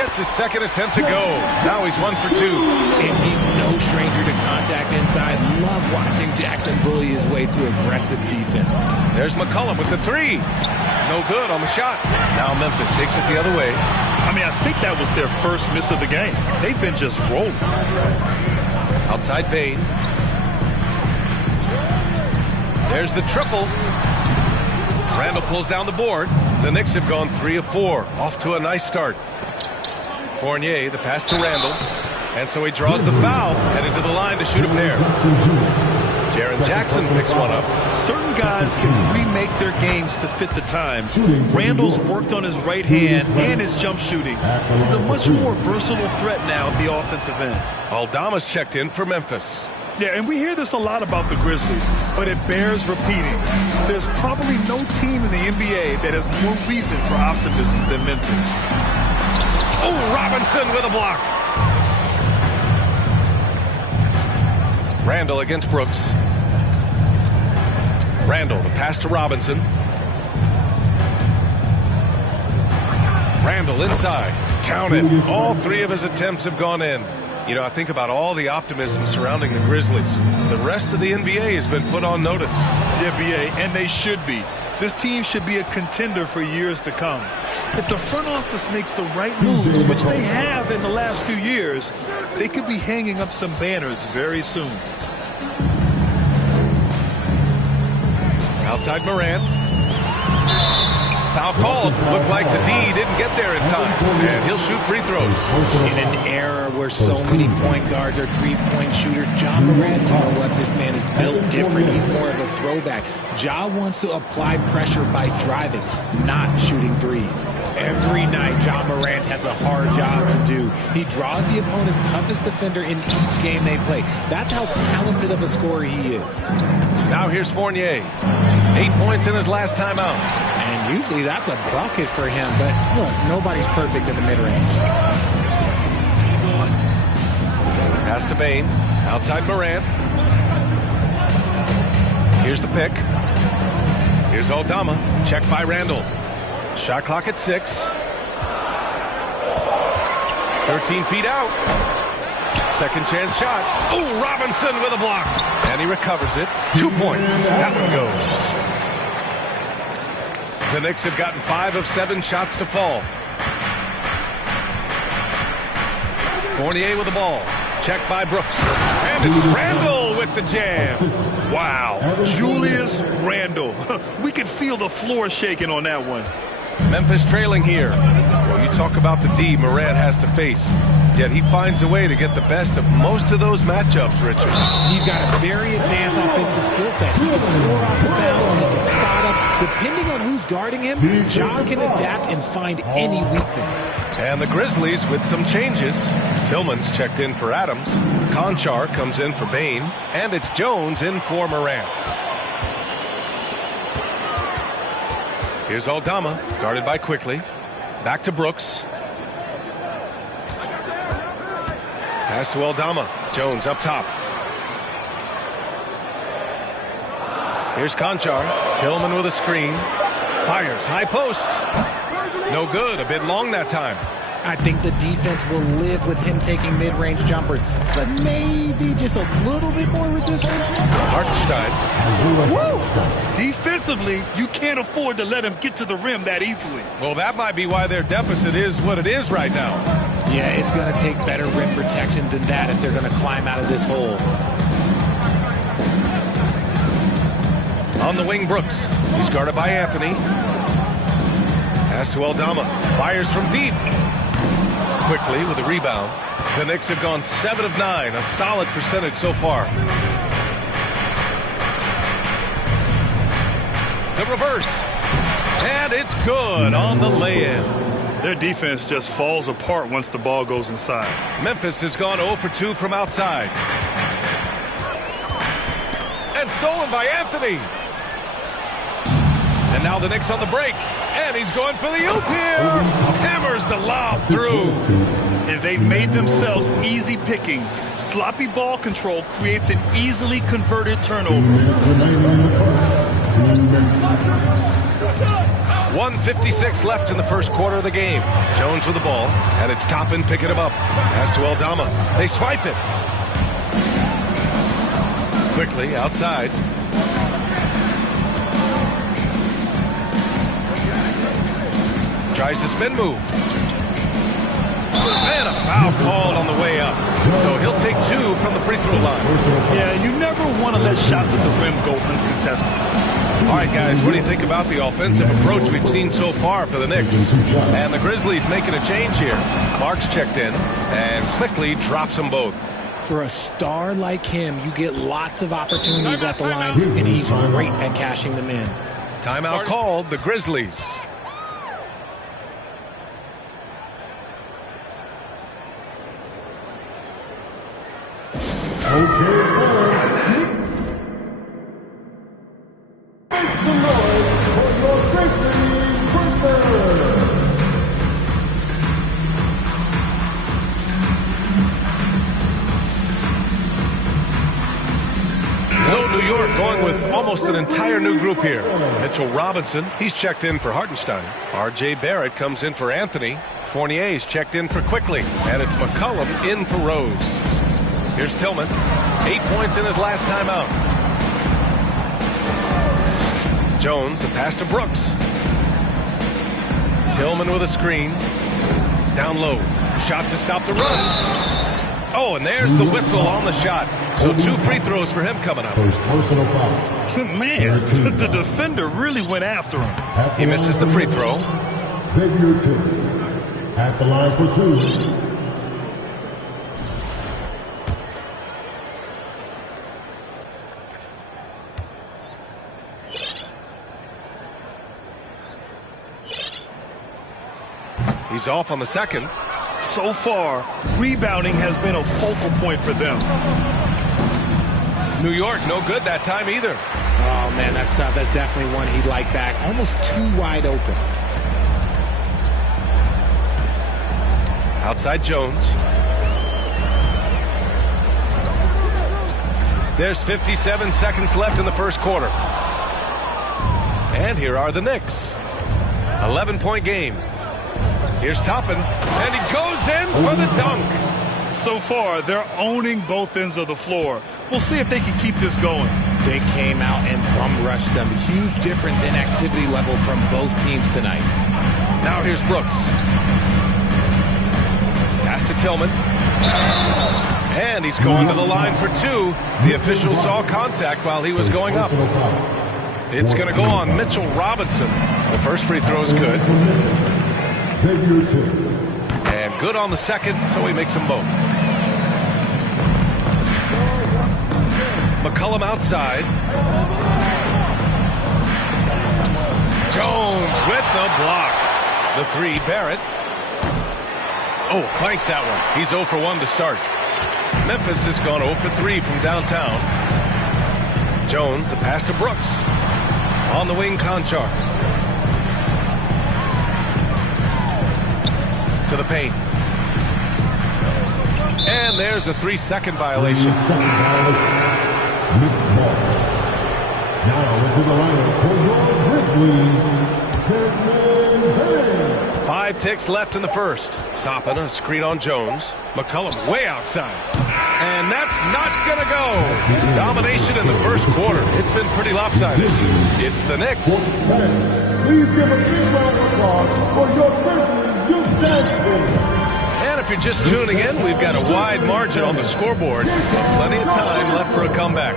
Gets his second attempt to go. Now he's 1 for 2. And he's no stranger to contact inside. Love watching Jackson bully his way through aggressive defense. There's McCollum with the 3. No good on the shot. Now Memphis takes it the other way. I mean, I think that was their first miss of the game. They've been just rolling. Outside Bain. There's the triple. Randall pulls down the board. The Knicks have gone 3 of 4. Off to a nice start. Fournier, the pass to Randall. And so he draws the foul, headed to the line to shoot a pair. Jaren Jackson picks one up. Certain guys can remake their games to fit the times. Randall's worked on his right hand and his jump shooting. He's a much more versatile threat now at the offensive end. Aldama's checked in for Memphis. Yeah, and we hear this a lot about the Grizzlies, but it bears repeating. There's probably no team in the NBA that has more reason for optimism than Memphis. Oh, Robinson with a block. Randall against Brooks. Randall, the pass to Robinson. Randall inside. Count it. All 3 of his attempts have gone in. You know, I think about all the optimism surrounding the Grizzlies. The rest of the NBA has been put on notice. The NBA, and they should be. This team should be a contender for years to come. If the front office makes the right moves, which they have in the last few years, they could be hanging up some banners very soon. Outside Morant. Foul called. Looked like the D didn't get there in time. And he'll shoot free throws. In an era where so many point guards are three-point shooters, Ja Morant, you know what? This man is built different. He's more of a throwback. Ja wants to apply pressure by driving, not shooting threes. Every night, Ja Morant has a hard job to do. He draws the opponent's toughest defender in each game they play. That's how talented of a scorer he is. Now here's Fournier. 8 points in his last time out. And usually that's a bucket for him, but look, nobody's perfect in the mid-range. Pass to Bain. Outside Morant. Here's the pick. Here's Aldama. Check by Randall. Shot clock at 6. 13 feet out. Second chance shot. Oh, Robinson with a block. And he recovers it. 2 points. That one goes. The Knicks have gotten 5 of 7 shots to fall. Fournier with the ball. Checked by Brooks. And it's Randall with the jam. Wow. Julius Randall. We could feel the floor shaking on that one. Memphis trailing here. Well, you talk about the D Morant has to face. Yet he finds a way to get the best of most of those matchups, Richard. He's got a very advanced offensive skill set. He can score off the bounce. He can spot up. Depending on who's guarding him, Ja can adapt and find any weakness. And the Grizzlies with some changes. Tillman's checked in for Adams. Conchar comes in for Bain. And it's Jones in for Morant. Here's Aldama, guarded by Quickly. Back to Brooks. Pass to Aldama. Jones up top. Here's Conchar. Tillman with a screen. Fires. High post. No good. A bit long that time. I think the defense will live with him taking mid-range jumpers, but maybe just a little bit more resistance. Hartenstein. Defensively, you can't afford to let him get to the rim that easily. Well, that might be why their deficit is what it is right now. Yeah, it's going to take better rim protection than that if they're going to climb out of this hole. On the wing, Brooks. He's guarded by Anthony. Pass to Aldama. Fires from deep. Quickly with a rebound. The Knicks have gone 7 of 9, a solid percentage so far. The reverse. And it's good on the lay-in. Their defense just falls apart once the ball goes inside. Memphis has gone 0 for 2 from outside. And stolen by Anthony. And now the Knicks on the break. And he's going for the oop here. Hammers the lob through. And they've made themselves easy pickings. Sloppy ball control creates an easily converted turnover. 1:56 left in the first quarter of the game. Jones with the ball, and it's Toppin picking him up. Pass to Aldama. They swipe it. Quickly outside. Tries the spin move. And a foul called on the way up. So he'll take 2 from the free throw line. Yeah, you never want to let shots at the rim go uncontested. All right, guys, what do you think about the offensive approach we've seen so far for the Knicks? And the Grizzlies making a change here. Clark's checked in and quickly drops them both. For a star like him, you get lots of opportunities at the line, and he's great at cashing them in. Timeout called, the Grizzlies. Going with almost an entire new group here. Mitchell Robinson, he's checked in for Hartenstein. R.J. Barrett comes in for Anthony. Fournier's checked in for Quickly. And it's McCollum in for Rose. Here's Tillman. 8 points in his last timeout. Jones, the pass to Brooks. Tillman with a screen. Down low. Shot to stop the run. Oh, and there's the whistle on the shot. So 2 free throws for him coming up. First personal foul. Man, the defender really went after him. He misses the free throw. Xavier Tillman at the line for 2. He's off on the second. So far, rebounding has been a focal point for them. New York, no good that time either. Oh, man, that's tough. That's definitely one he'd like back. Almost too wide open. Outside Jones. There's 57 seconds left in the first quarter. And here are the Knicks. 11-point game. Here's Toppin, and he goes in for the dunk. So far, they're owning both ends of the floor. We'll see if they can keep this going. They came out and bum rushed them. Huge difference in activity level from both teams tonight. Now here's Brooks. Pass to Tillman. And he's going to the line for 2. The official saw contact while he was going up. It's going to go on Mitchell Robinson. The first free throw is good. And good on the second, so he makes them both. McCollum outside. Jones with the block. The 3, Barrett. Oh, clanks that one. He's 0 for 1 to start. Memphis has gone 0 for 3 from downtown. Jones, the pass to Brooks. On the wing, Conchar. To the paint. And there's a 3-second violation. Knicks ball. Now into the lineup for your Grizzlies. Desmond Bane. 5 ticks left in the first. Toppin, a screen on Jones. McCollum way outside. And that's not going to go. Domination in the first quarter. It's been pretty lopsided. It's the Knicks. Please give a big round of applause for your Grizzlies. You dance. And if you're just tuning in, we've got a wide margin on the scoreboard. Plenty of time left for a comeback.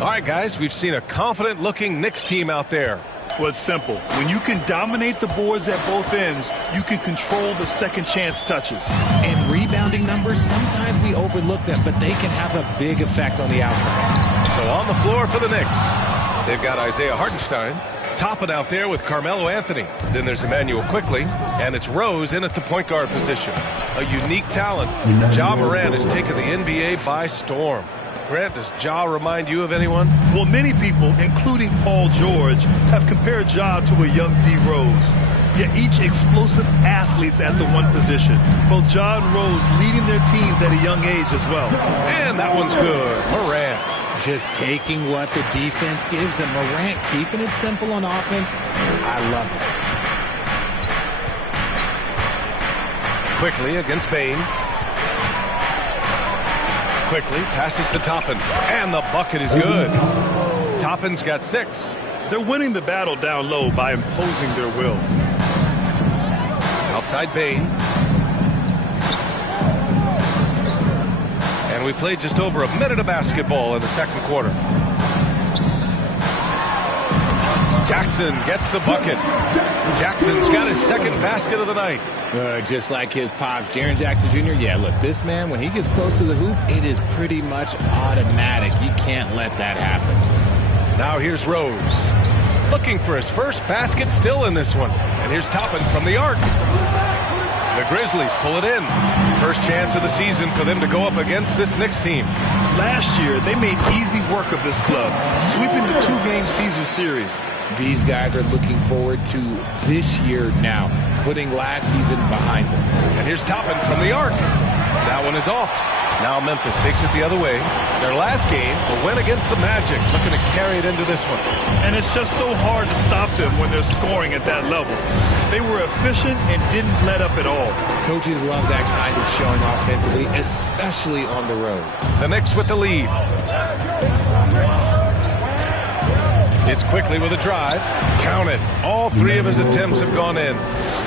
All right, guys, we've seen a confident-looking Knicks team out there. Well, it's simple. When you can dominate the boards at both ends, you can control the second chance touches. And rebounding numbers, sometimes we overlook them, but they can have a big effect on the outcome. So on the floor for the Knicks, they've got Isaiah Hartenstein. Toppin out there with Carmelo Anthony. Then there's Emmanuel Quickly, and it's Rose in at the point guard position. A unique talent. Ja Morant has taken the NBA by storm. Grant, does Ja remind you of anyone? Well, many people, including Paul George, have compared Ja to a young D. Rose. Yet each explosive athletes at the one position. Both Ja and Rose leading their teams at a young age as well. And that one's good. Morant. Just taking what the defense gives him. Morant keeping it simple on offense. I love it. Quickly against Bain. Quickly passes to Toppin. And the bucket is good. Toppin's got 6. They're winning the battle down low by imposing their will. Outside Bain. And we played just over a minute of basketball in the second quarter. Jackson gets the bucket. Jackson's got his second basket of the night. Just like his pops, Jaren Jackson Jr. Yeah, look, this man, when he gets close to the hoop, it is pretty much automatic. You can't let that happen. Now here's Rose. Looking for his first basket, still in this one. And here's Toppin from the arc. The Grizzlies pull it in. First chance of the season for them to go up against this Knicks team. Last year, they made easy work of this club, sweeping the 2-game season series. These guys are looking forward to this year now, putting last season behind them. And here's Toppin from the arc. That one is off. Now Memphis takes it the other way. Their last game, a win against the Magic, looking to carry it into this one. And it's just so hard to stop them when they're scoring at that level. They were efficient and didn't let up at all. Coaches love that kind of showing offensively, especially on the road. The Knicks with the lead. It's Quickly with a drive. Count it. All 3 of his attempts have gone in.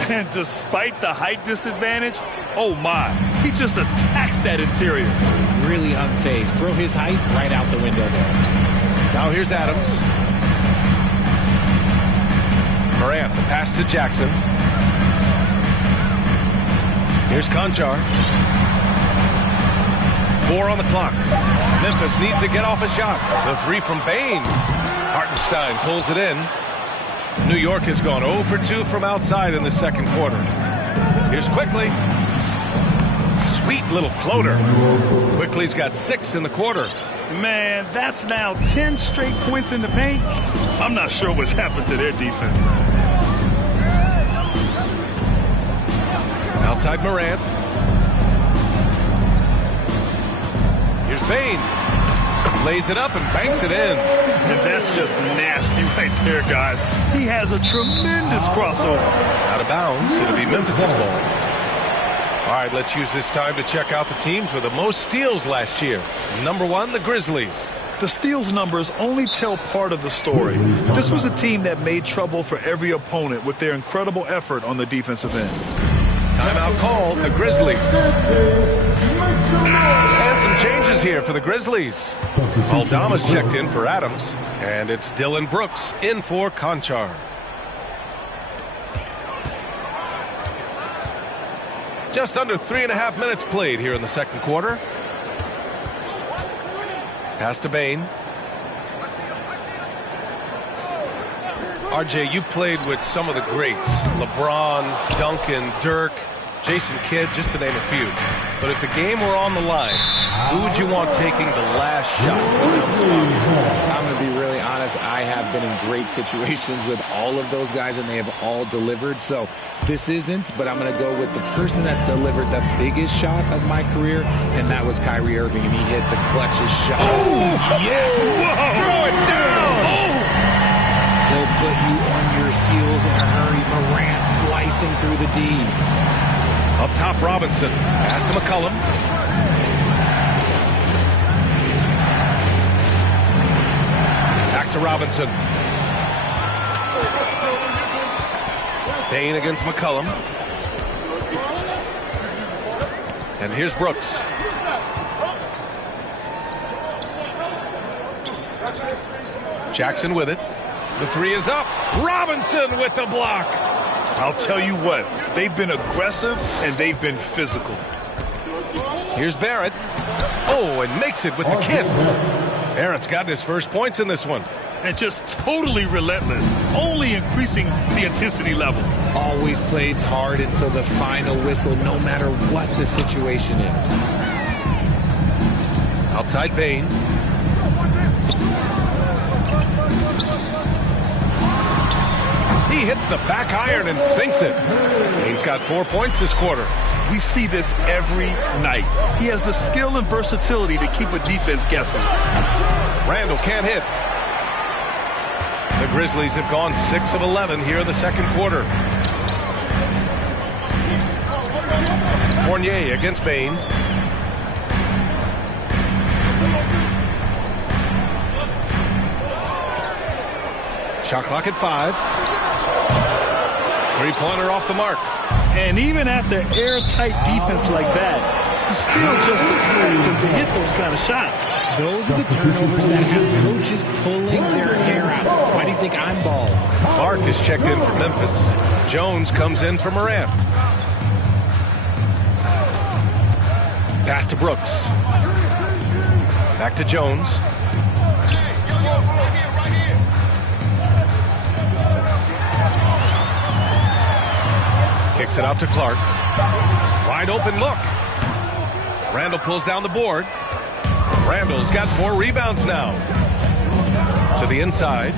And despite the height disadvantage, oh my, he just attacks that interior. Really unfazed. Throw his height right out the window there. Now here's Adams. Morant, the pass to Jackson. Here's Conchar. 4 on the clock. Memphis needs to get off a shot. The 3 from Bain. Hartenstein pulls it in. New York has gone 0 for 2 from outside in the second quarter. Here's Quickly. Sweet little floater. Quickly's got 6 in the quarter. Man, that's now 10 straight points in the paint. I'm not sure what's happened to their defense. Outside Morant. Here's Bain. Lays it up and banks it in. And that's just nasty right there, guys. He has a tremendous crossover. Out of bounds. It'll be Memphis' ball. All right, let's use this time to check out the teams with the most steals last year. Number 1, the Grizzlies. The steals numbers only tell part of the story. This was a team that made trouble for every opponent with their incredible effort on the defensive end. Timeout called, the Grizzlies. And some changes here for the Grizzlies. Aldama's checked in for Adams. And it's Dylan Brooks in for Conchar. Just under 3.5 minutes played here in the second quarter. Pass to Bain. RJ, you played with some of the greats. LeBron, Duncan, Dirk, Jason Kidd, just to name a few. But if the game were on the line, who would you want taking the last shot? I'm going to be really honest. I have been in great situations with all of those guys, and they have all delivered. So this isn't, but I'm going to go with the person that's delivered the biggest shot of my career, and that was Kyrie Irving, and he hit the clutchest shot. Oh, yes! Throw it down! Oh! He'll put you on your heels in a hurry. Morant slicing through the D. Up top, Robinson. Pass to McCollum. Back to Robinson. Bain against McCollum. And here's Brooks. Jackson with it. The 3 is up. Robinson with the block. I'll tell you what, they've been aggressive and they've been physical. Here's Barrett. Oh, and makes it with the kiss. Barrett's got his first points in this one. And just totally relentless, only increasing the intensity level. Always plays hard until the final whistle, no matter what the situation is. Outside Bain. He hits the back iron and sinks it. Bain's got 4 points this quarter. We see this every night. He has the skill and versatility to keep a defense guessing. Randall can't hit. The Grizzlies have gone 6 of 11 here in the second quarter. Fournier against Bain. Shot clock at 5. Three-pointer off the mark. And even after airtight defense like that, you still just expect him to hit those kind of shots. Those are the turnovers that have coaches pulling their hair out. Why do you think I'm bald? Clark is checked in for Memphis. Jones comes in for Morant. Pass to Brooks. Back to Jones. Kicks it out to Clark. Wide open look. Randall pulls down the board. Randall's got 4 rebounds now. To the inside.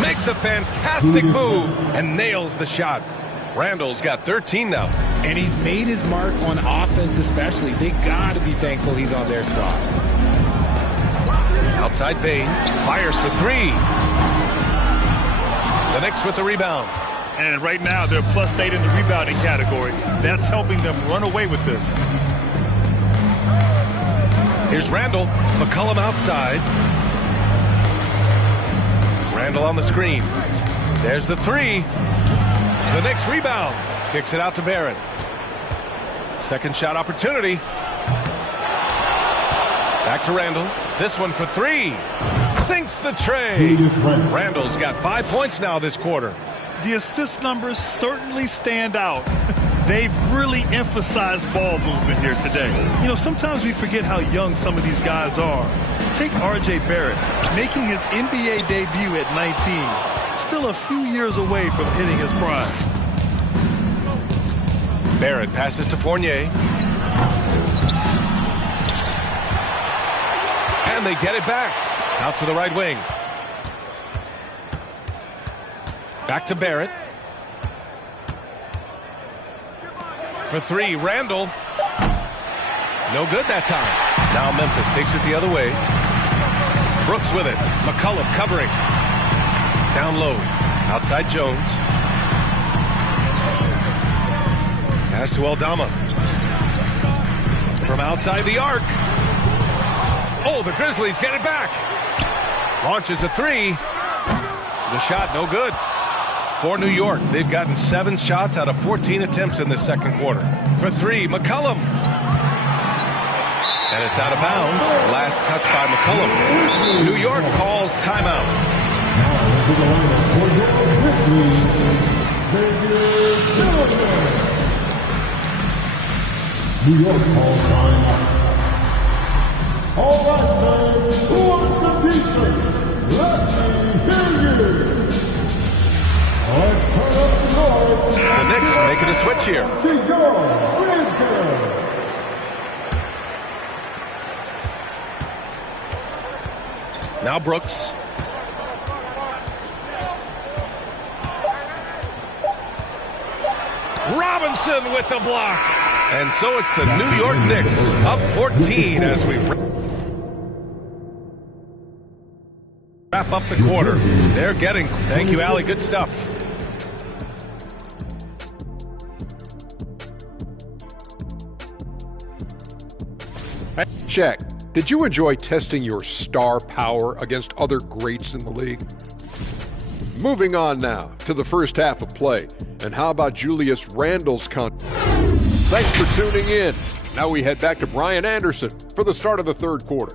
Makes a fantastic move and nails the shot. Randall's got 13 now. And he's made his mark on offense especially. They got to be thankful he's on their squad. Outside Bain. Fires for 3. The Knicks with the rebound. And right now they're +8 in the rebounding category. That's helping them run away with this. Here's Randall. McCollum outside. Randall on the screen. There's the 3. The Knicks rebound. Kicks it out to Barrett. Second shot opportunity. Back to Randall. This one for 3. Sinks the tray. Randall's got 5 points now this quarter. The assist numbers certainly stand out. They've really emphasized ball movement here today. You know, sometimes we forget how young some of these guys are. Take R.J. Barrett, making his NBA debut at 19. Still a few years away from hitting his prime. Barrett passes to Fournier. And they get it back. Out to the right wing. Back to Barrett. For 3, Randall. No good that time. Now Memphis takes it the other way. Brooks with it. McCollum covering. Down low. Outside Jones. Pass to Aldama. From outside the arc. Oh, the Grizzlies get it back. Launches a 3. The shot no good. For New York, they've gotten 7 shots out of 14 attempts in the second quarter. For 3, McCollum. And it's out of bounds. Last touch by McCollum. New York calls timeout. New York calls timeout. All right, man. Who wants the defense? Let me hear you. The Knicks making a switch here. Now Brooks. Robinson with the block. And so it's the New York Knicks up 14 as we wrap up the quarter. They're getting. Thank you, Allie. Good stuff. Shaq, did you enjoy testing your star power against other greats in the league? Moving on now to the first half of play. And how about Julius Randle's Thanks for tuning in. Now we head back to Brian Anderson for the start of the third quarter.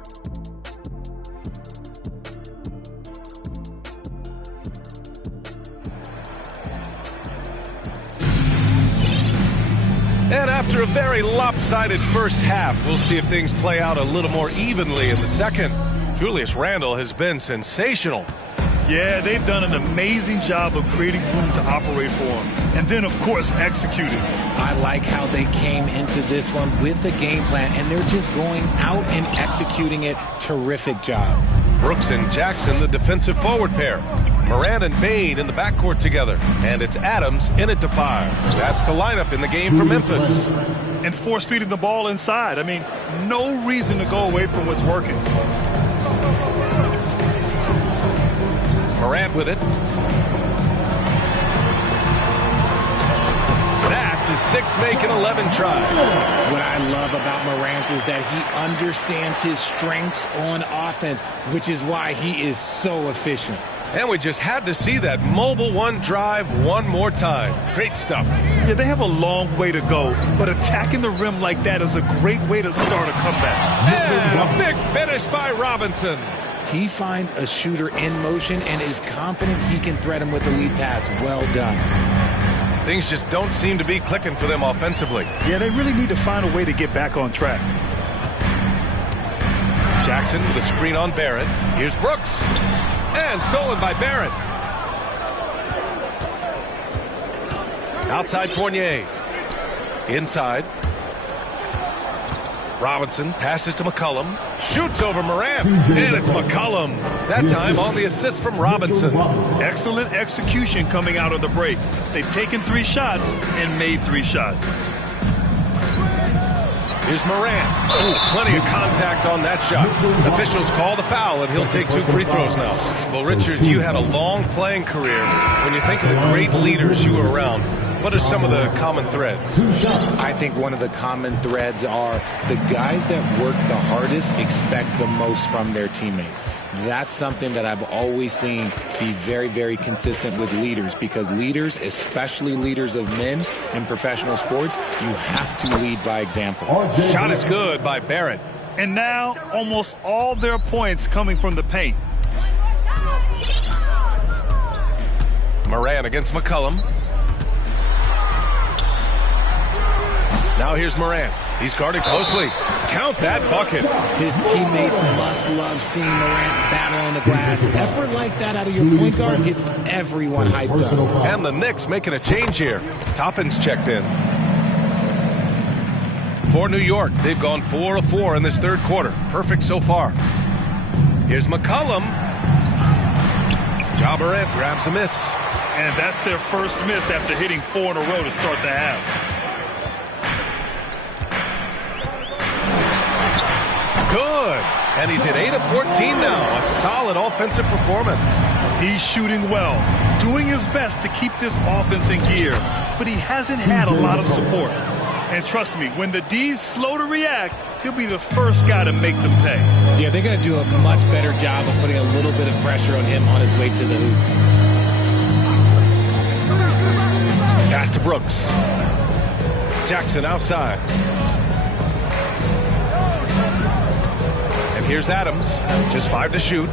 And after a very lopsided first half, we'll see if things play out a little more evenly in the second. Julius Randle has been sensational. Yeah, they've done an amazing job of creating room to operate for him. And then, of course, executing. I like how they came into this one with a game plan, and they're just going out and executing it. Terrific job. Brooks and Jackson, the defensive forward pair. Morant and Bain in the backcourt together. And it's Adams in at the 5. That's the lineup in the game for Memphis. And force-feeding the ball inside. I mean, no reason to go away from what's working. Morant with it. That's his 6 make and 11 tries. What I love about Morant is that he understands his strengths on offense, which is why he is so efficient. And we just had to see that mobile one drive one more time. Great stuff. Yeah, they have a long way to go, but attacking the rim like that is a great way to start a comeback. And a big finish by Robinson. He finds a shooter in motion and is confident he can threat him with the lead pass. Well done. Things just don't seem to be clicking for them offensively. Yeah, they really need to find a way to get back on track. Jackson with a screen on Barrett. Here's Brooks. And stolen by Barrett. Outside Fournier. Inside. Robinson passes to McCollum. Shoots over Morant. And it's McCollum. That time on the assist from Robinson. Excellent execution coming out of the break. They've taken 3 shots and made 3 shots. Here's Morant. Ooh, plenty of contact on that shot. Officials call the foul, and he'll take 2 free throws now. Well, Richard, you had a long playing career. When you think of the great leaders you were around, what are some of the common threads? I think one of the common threads are the guys that work the hardest expect the most from their teammates. That's something that I've always seen be very, very consistent with leaders, because leaders, especially leaders of men in professional sports, you have to lead by example. Shot is good by Barrett. And now almost all their points coming from the paint. Morant against McCollum. Now here's Morant. He's guarded closely. Count that bucket. His teammates must love seeing Morant battle on the glass. Effort like that out of your point guard gets everyone hyped up. And the Knicks making a change here. Toppin's checked in. For New York, they've gone 4 of 4 in this third quarter. Perfect so far. Here's McCollum. Ja Morant grabs a miss. And that's their first miss after hitting 4 in a row to start the half. Good. And he's hit 8 of 14 now. A solid offensive performance. He's shooting well, doing his best to keep this offense in gear. But he hasn't had a lot of support. And trust me, when the D's slow to react, he'll be the first guy to make them pay. Yeah, they're going to do a much better job of putting a little bit of pressure on him on his way to the hoop. Pass to Brooks. Jackson outside. And here's Adams. Just 5 to shoot.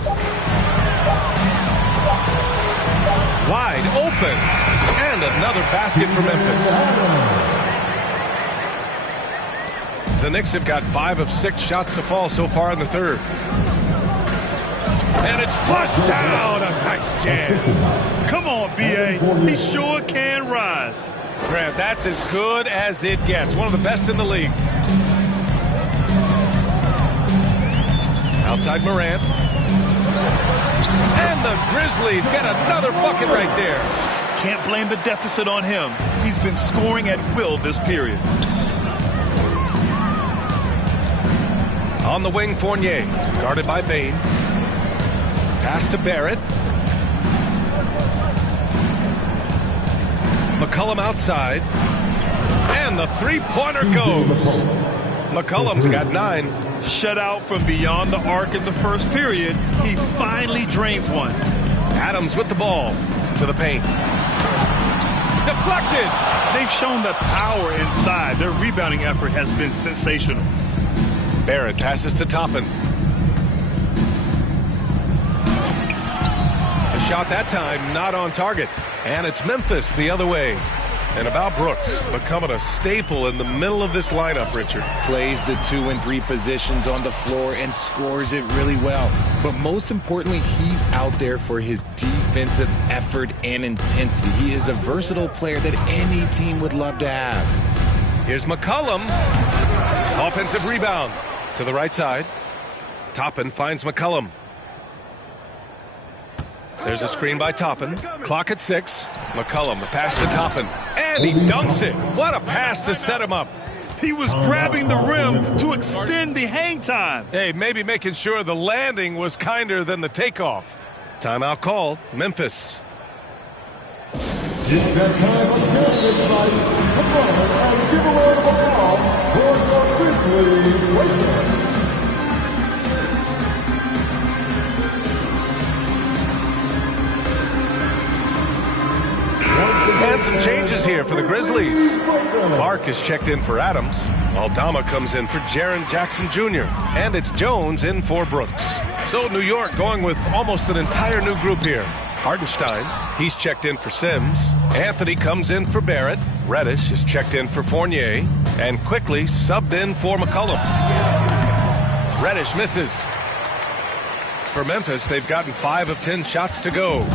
Wide open. And another basket for Memphis. The Knicks have got 5 of 6 shots to fall so far in the third. And it's flushed down. A nice jam. Come on, B.A. He sure can rise. Grant, that's as good as it gets. One of the best in the league. Outside Morant. And the Grizzlies get another bucket right there. Can't blame the deficit on him. He's been scoring at will this period. On the wing, Fournier, guarded by Bain. Pass to Barrett. McCollum outside. And the three-pointer goes. McCollum's got 9. Shut out from beyond the arc in the first period. He finally drains one. Adams with the ball to the paint. Deflected. They've shown the power inside. Their rebounding effort has been sensational. Barrett passes to Toppin. A shot that time not on target. And it's Memphis the other way. And about Brooks, becoming a staple in the middle of this lineup, Richard. Plays the 2 and 3 positions on the floor and scores it really well. But most importantly, he's out there for his defensive effort and intensity. He is a versatile player that any team would love to have. Here's McCollum. Offensive rebound to the right side. Toppin finds McCollum. There's a screen by Toppin. Clock at 6. McCollum, the pass to Toppin. And he dunks it. What a pass to set him up. He was grabbing the rim to extend the hang time. Hey, maybe making sure the landing was kinder than the takeoff. Timeout called. Memphis. It's that time of and give away the ball for the Grizzlies Lakers. And some changes here for the Grizzlies. Clark is checked in for Adams. Aldama comes in for Jaren Jackson Jr. And it's Jones in for Brooks. So New York going with almost an entire new group here. Hardenstein, he's checked in for Sims. Anthony comes in for Barrett. Reddish is checked in for Fournier. And quickly subbed in for McCollum. Reddish misses. For Memphis, they've gotten 5 of 10 shots to go.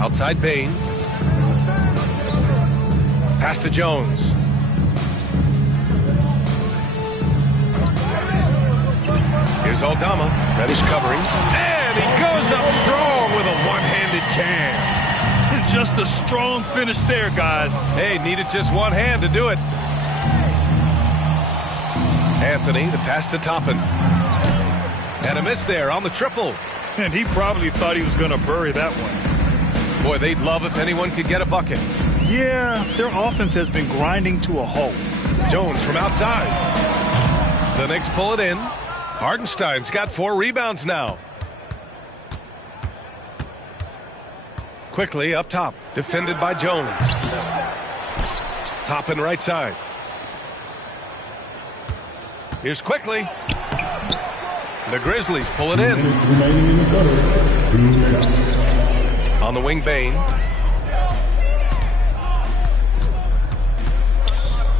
Outside Bain. Pass to Jones. Here's Aldama. Reddish covering. And he goes up strong with a one-handed jam. Just a strong finish there, guys. Hey, needed just one hand to do it. Anthony, the pass to Toppin. And a miss there on the triple. And he probably thought he was going to bury that one. Boy, they'd love if anyone could get a bucket. Yeah, their offense has been grinding to a halt. Jones from outside. The Knicks pull it in. Hardenstein's got 4 rebounds now. Quickly up top. Defended by Jones. Toppin right side. Here's Quickly. The Grizzlies pull it in. On the wing, Bain.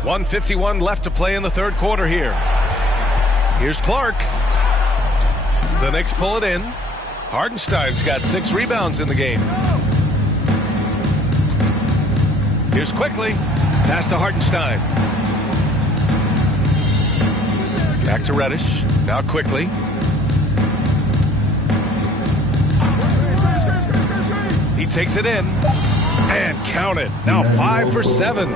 1:51 left to play in the third quarter here. Here's Clark. The Knicks pull it in. Hardenstein's got 6 rebounds in the game. Here's Quickly. Pass to Hardenstein. Back to Reddish. Now Quickly. He takes it in. And count it. Now 5 for 7.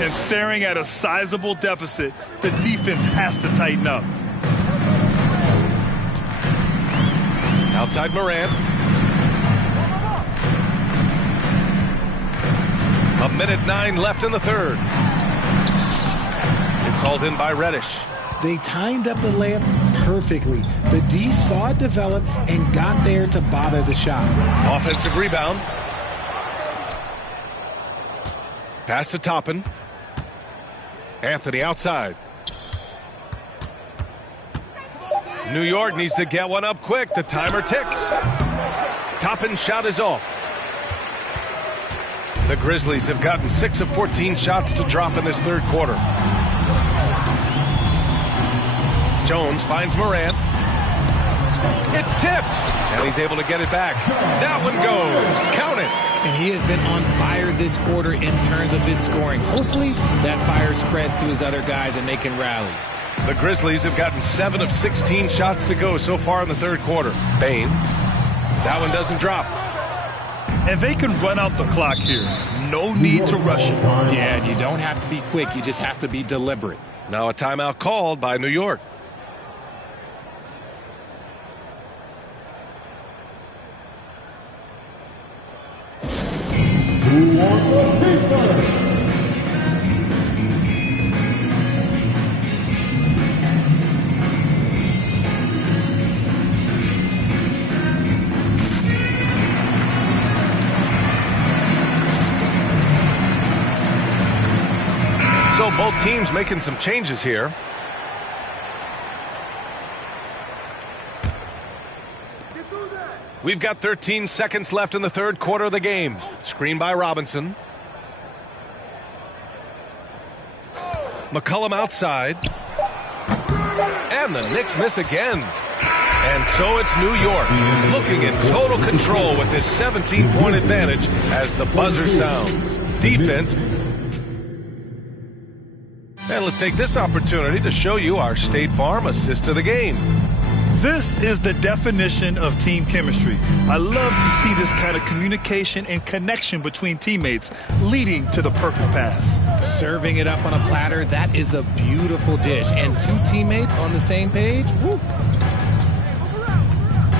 And staring at a sizable deficit, the defense has to tighten up. Outside Morant. A minute 9 left in the third. It's hauled in by Reddish. They timed up the layup perfectly. The D saw it develop and got there to bother the shot. Offensive rebound. Pass to Toppin. Anthony outside. New York needs to get one up quick. The timer ticks. Toppin's shot is off. The Grizzlies have gotten 6 of 14 shots to drop in this third quarter. Jones finds Morant. It's tipped. And he's able to get it back. That one goes. Count it. And he has been on fire this quarter in terms of his scoring. Hopefully that fire spreads to his other guys and they can rally. The Grizzlies have gotten 7 of 16 shots to go so far in the third quarter. Bain. That one doesn't drop. And they can run out the clock here. No need to rush it. Yeah, you don't have to be quick. You just have to be deliberate. Now a timeout called by New York. Who wants a t-shirt? So both teams making some changes here. We've got 13 seconds left in the third quarter of the game. Screen by Robinson. McCollum outside. And the Knicks miss again. And so it's New York looking in total control with this 17-point advantage as the buzzer sounds. Defense. And let's take this opportunity to show you our State Farm assist of the game. This is the definition of team chemistry. I love to see this kind of communication and connection between teammates leading to the perfect pass. Serving it up on a platter, that is a beautiful dish. And 2 teammates on the same page, woo.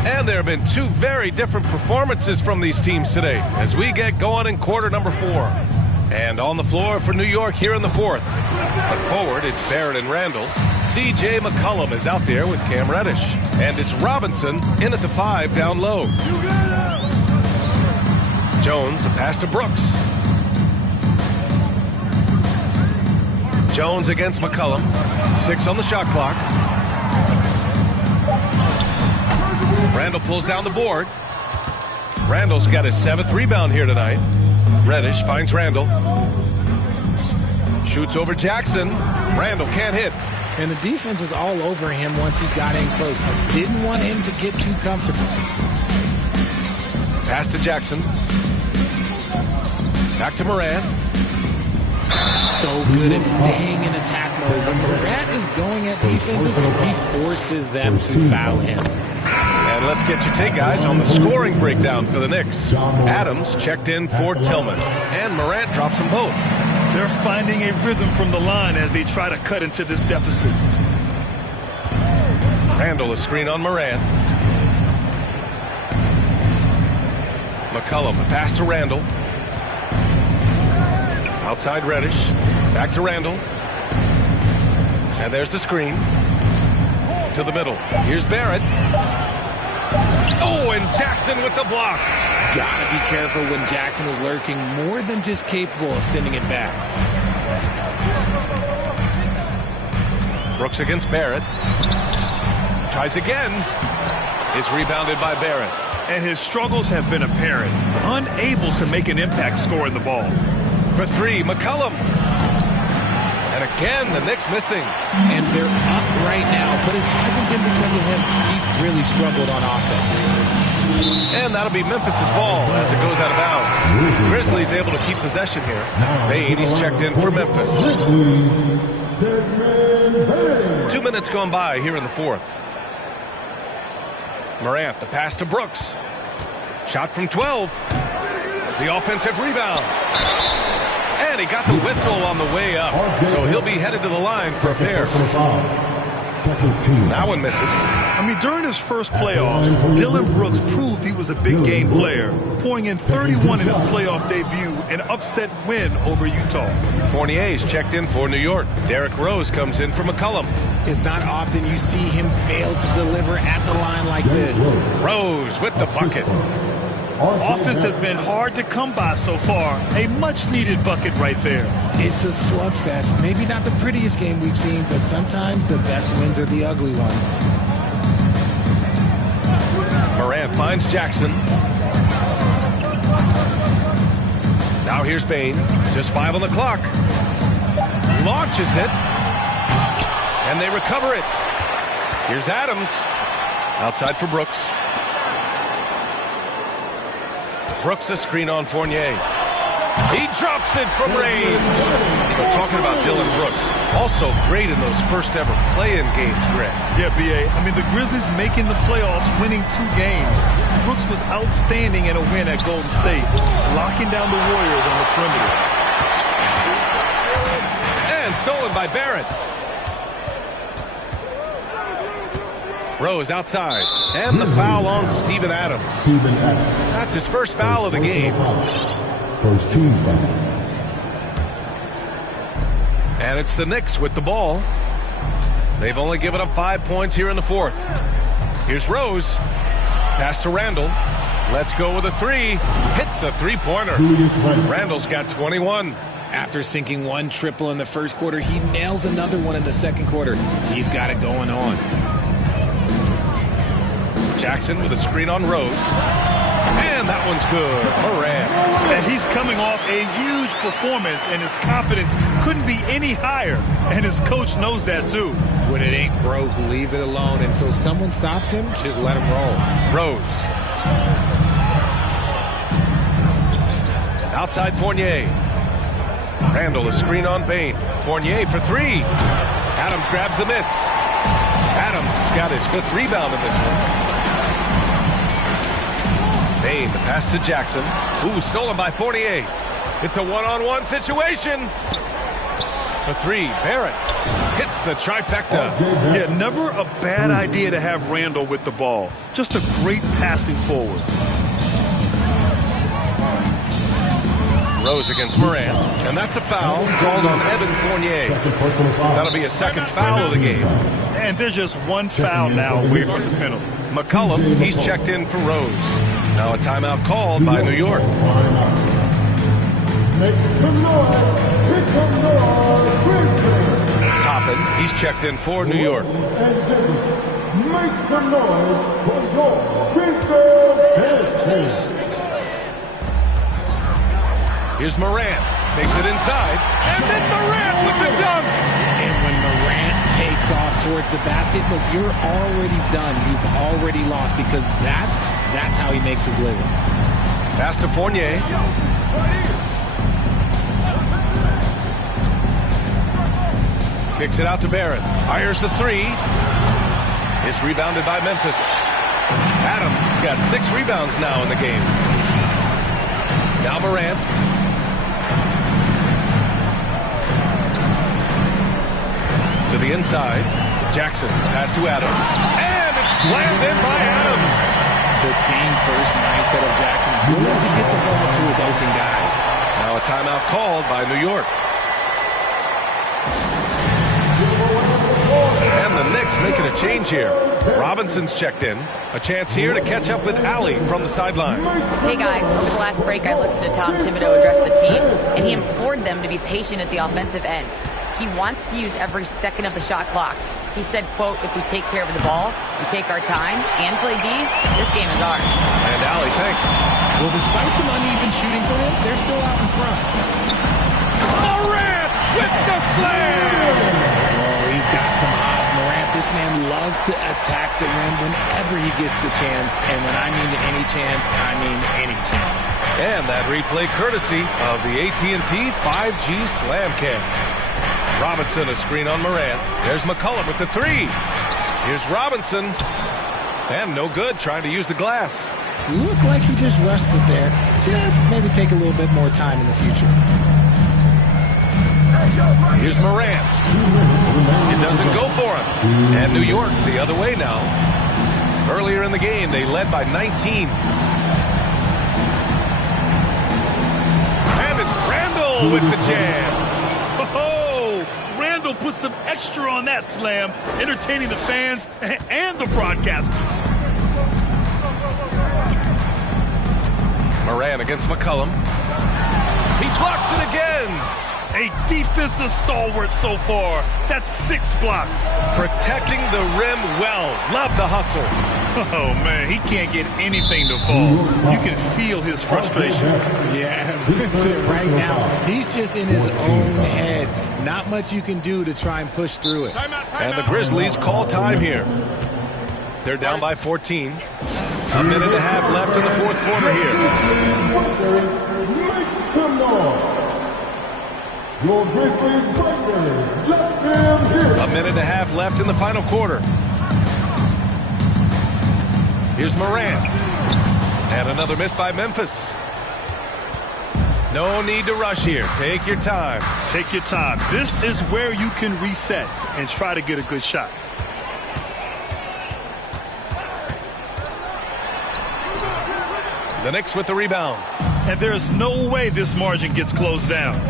And there have been 2 very different performances from these teams today as we get going in quarter number 4. And on the floor for New York here in the fourth. But forward, it's Barrett and Randall. C.J. McCollum is out there with Cam Reddish. And it's Robinson in at the 5 down low. Jones, a pass to Brooks. Jones against McCollum. 6 on the shot clock. Randall pulls down the board. Randall's got his 7th rebound here tonight. Reddish finds Randall. Shoots over Jackson. Randall can't hit. And the defense was all over him once he got in close. I didn't want him to get too comfortable. Pass to Jackson. Back to Morant. So good at staying in attack mode. When Morant is going at defenses, he forces them to foul him. And let's get your take, guys, on the scoring breakdown for the Knicks. Adams checked in for Tillman. And Morant drops them both. They're finding a rhythm from the line as they try to cut into this deficit. Randall, a screen on Morant. McCollum, a pass to Randall. Outside Reddish. Back to Randall. And there's the screen. To the middle. Here's Barrett. Oh, and Jackson with the block. Gotta be careful when Jackson is lurking, more than just capable of sending it back. Brooks against Barrett. Tries again. Is rebounded by Barrett. And his struggles have been apparent. Unable to make an impact scoring the ball. For 3, McCollum. And again, the Knicks missing. And they're up right now, but it hasn't been because of him. He's really struggled on offense. And that'll be Memphis' ball as it goes out of bounds. Grizzlies able to keep possession here. Bane, he's checked in for Memphis. 2 minutes gone by here in the fourth. Morant, the pass to Brooks. Shot from 12. The offensive rebound. And he got the whistle on the way up. So he'll be headed to the line for a pair. That one misses. I mean, during his first playoffs, Dillon Brooks proved he was a big game player, pouring in 31 in his playoff debut, an upset win over Utah. Fournier's checked in for New York. Derrick Rose comes in for McCollum. It's not often you see him fail to deliver at the line like this. Rose with the bucket. Offense has been hard to come by so far. A much-needed bucket right there. It's a slugfest. Maybe not the prettiest game we've seen, but sometimes the best wins are the ugly ones. Morant finds Jackson. Now here's Bane. Just 5 on the clock. Launches it. And they recover it. Here's Adams. Outside for Brooks. Brooks a screen on Fournier. He drops it from range. We're talking about Dillon Brooks. Also great in those first ever play-in games, Greg. Yeah, B.A. I mean, the Grizzlies making the playoffs, winning 2 games. Brooks was outstanding in a win at Golden State, locking down the Warriors on the perimeter. And stolen by Barrett. Rose outside. And the foul on Steven Adams. That's his first foul of the game. First team foul. And it's the Knicks with the ball. They've only given up 5 points here in the fourth. Here's Rose. Pass to Randall. Let's go with a 3. Hits the three-pointer. Randall's got 21. After sinking 1 triple in the first quarter, he nails another one in the second quarter. He's got it going on. Jackson with a screen on Rose. And that one's good. Morant. And he's coming off a huge performance, and his confidence couldn't be any higher. And his coach knows that, too. When it ain't broke, leave it alone. Until someone stops him, just let him roll. Rose. Outside Fournier. Randall, a screen on Bane. Fournier for 3. Adams grabs the miss. Adams has got his 5th rebound in this one. Bane, the pass to Jackson. Ooh, stolen by Fournier. It's a one-on-one situation. For 3, Barrett hits the trifecta. Yeah, never a bad idea to have Randall with the ball. Just a great passing forward. Rose against Moran, and that's a foul called on Evan Fournier. That'll be a second foul of the game. And there's just one foul now away from the penalty. McCollum, he's checked in for Rose. Now a timeout called by New York. Make some noise. Make some noise. Toppin, he's checked in for New York. Make some noise for your Brisbane. Here's Morant, takes it inside, and then Morant with the dunk. And when Morant takes off towards the basket, look, you're already done. You've already lost because that's how he makes his living. Pass to Fournier. Kicks it out to Barrett. Fires the three. It's rebounded by Memphis. Adams has got 6 rebounds now in the game. Now Morant. To the inside. Jackson. Pass to Adams. And it's slammed in by Adams. The team first mindset of Jackson. Willing to get the ball to his open guys. Now a timeout called by New York. And the Knicks making a change here. Robinson's checked in. A chance here to catch up with Allie from the sideline. Hey guys, over the last break I listened to Tom Thibodeau address the team, and he implored them to be patient at the offensive end. He wants to use every second of the shot clock. He said, quote, if we take care of the ball, we take our time, and play D, this game is ours. And Allie, thanks. Well, despite some uneven shooting for him, they're still out in front. Morant with the slam! Oh, he's got some hot. Morant, this man loves to attack the rim whenever he gets the chance. And when I mean any chance, I mean any chance. And that replay courtesy of the AT&T 5G Slam Cam. Robinson, a screen on Morant. There's McCollum with the three. Here's Robinson. And no good, trying to use the glass. Looked like he just rushed it there. Just maybe take a little bit more time in the future. Here's Morant. It doesn't go for him. And New York the other way now. Earlier in the game, they led by 19. And it's Randall with the jam. Randall put some extra on that slam, entertaining the fans and the broadcasters. Moran against McCollum. He blocks it again. A defensive stalwart so far. That's 6 blocks. Protecting the rim well. Love the hustle. Oh, man, he can't get anything to fall. You can feel his frustration. Yeah, right now, he's just in his own head. Not much you can do to try and push through it. And the Grizzlies call time here. They're down by 14. A minute and a half left in the fourth quarter here. Make some noise. Your Grizzlies Breakers, let them hear it. A minute and a half left in the final quarter. Here's Morant. And another miss by Memphis. No need to rush here. Take your time. Take your time. This is where you can reset and try to get a good shot. The Knicks with the rebound. And there's no way this margin gets closed down.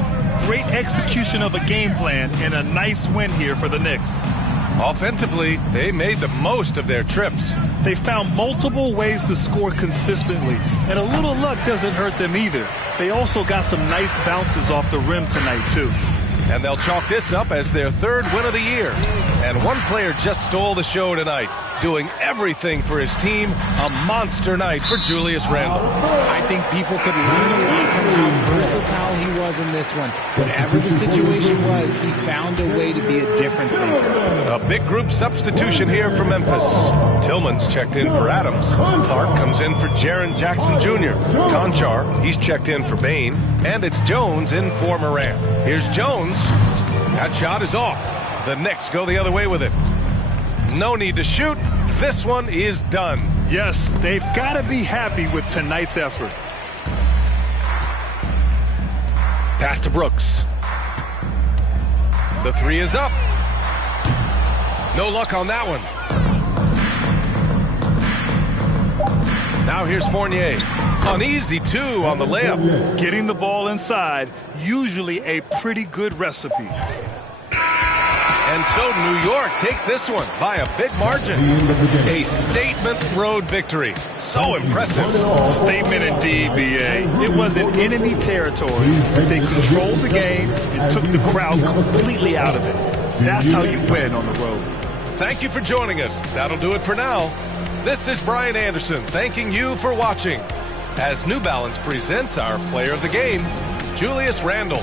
Great execution of a game plan and a nice win here for the Knicks. Offensively, they made the most of their trips. They found multiple ways to score consistently, and a little luck doesn't hurt them either. They also got some nice bounces off the rim tonight, too. And they'll chalk this up as their 3rd win of the year. And one player just stole the show tonight, doing everything for his team. A monster night for Julius Randle. I think people could learn a lot from how versatile he was in this one. Whatever the situation was, he found a way to be a difference maker. A big group substitution here for Memphis. Tillman's checked in for Adams. Clark comes in for Jaren Jackson Jr. Conchar, he's checked in for Bain. And it's Jones in for Morant. Here's Jones. That shot is off. The Knicks go the other way with it. No need to shoot. This one is done. Yes, they've got to be happy with tonight's effort. Pass to Brooks. The three is up. No luck on that one. Now Now here's Fournier. An easy 2 on the layup. Getting the ball inside, usually a pretty good recipe. And so New York takes this one by a big margin. A statement road victory. So impressive. Statement indeed, B.A. It was in enemy territory. They controlled the game and took the crowd completely out of it. That's how you win on the road. Thank you for joining us. That'll do it for now. This is Brian Anderson thanking you for watching as New Balance presents our player of the game, Julius Randle.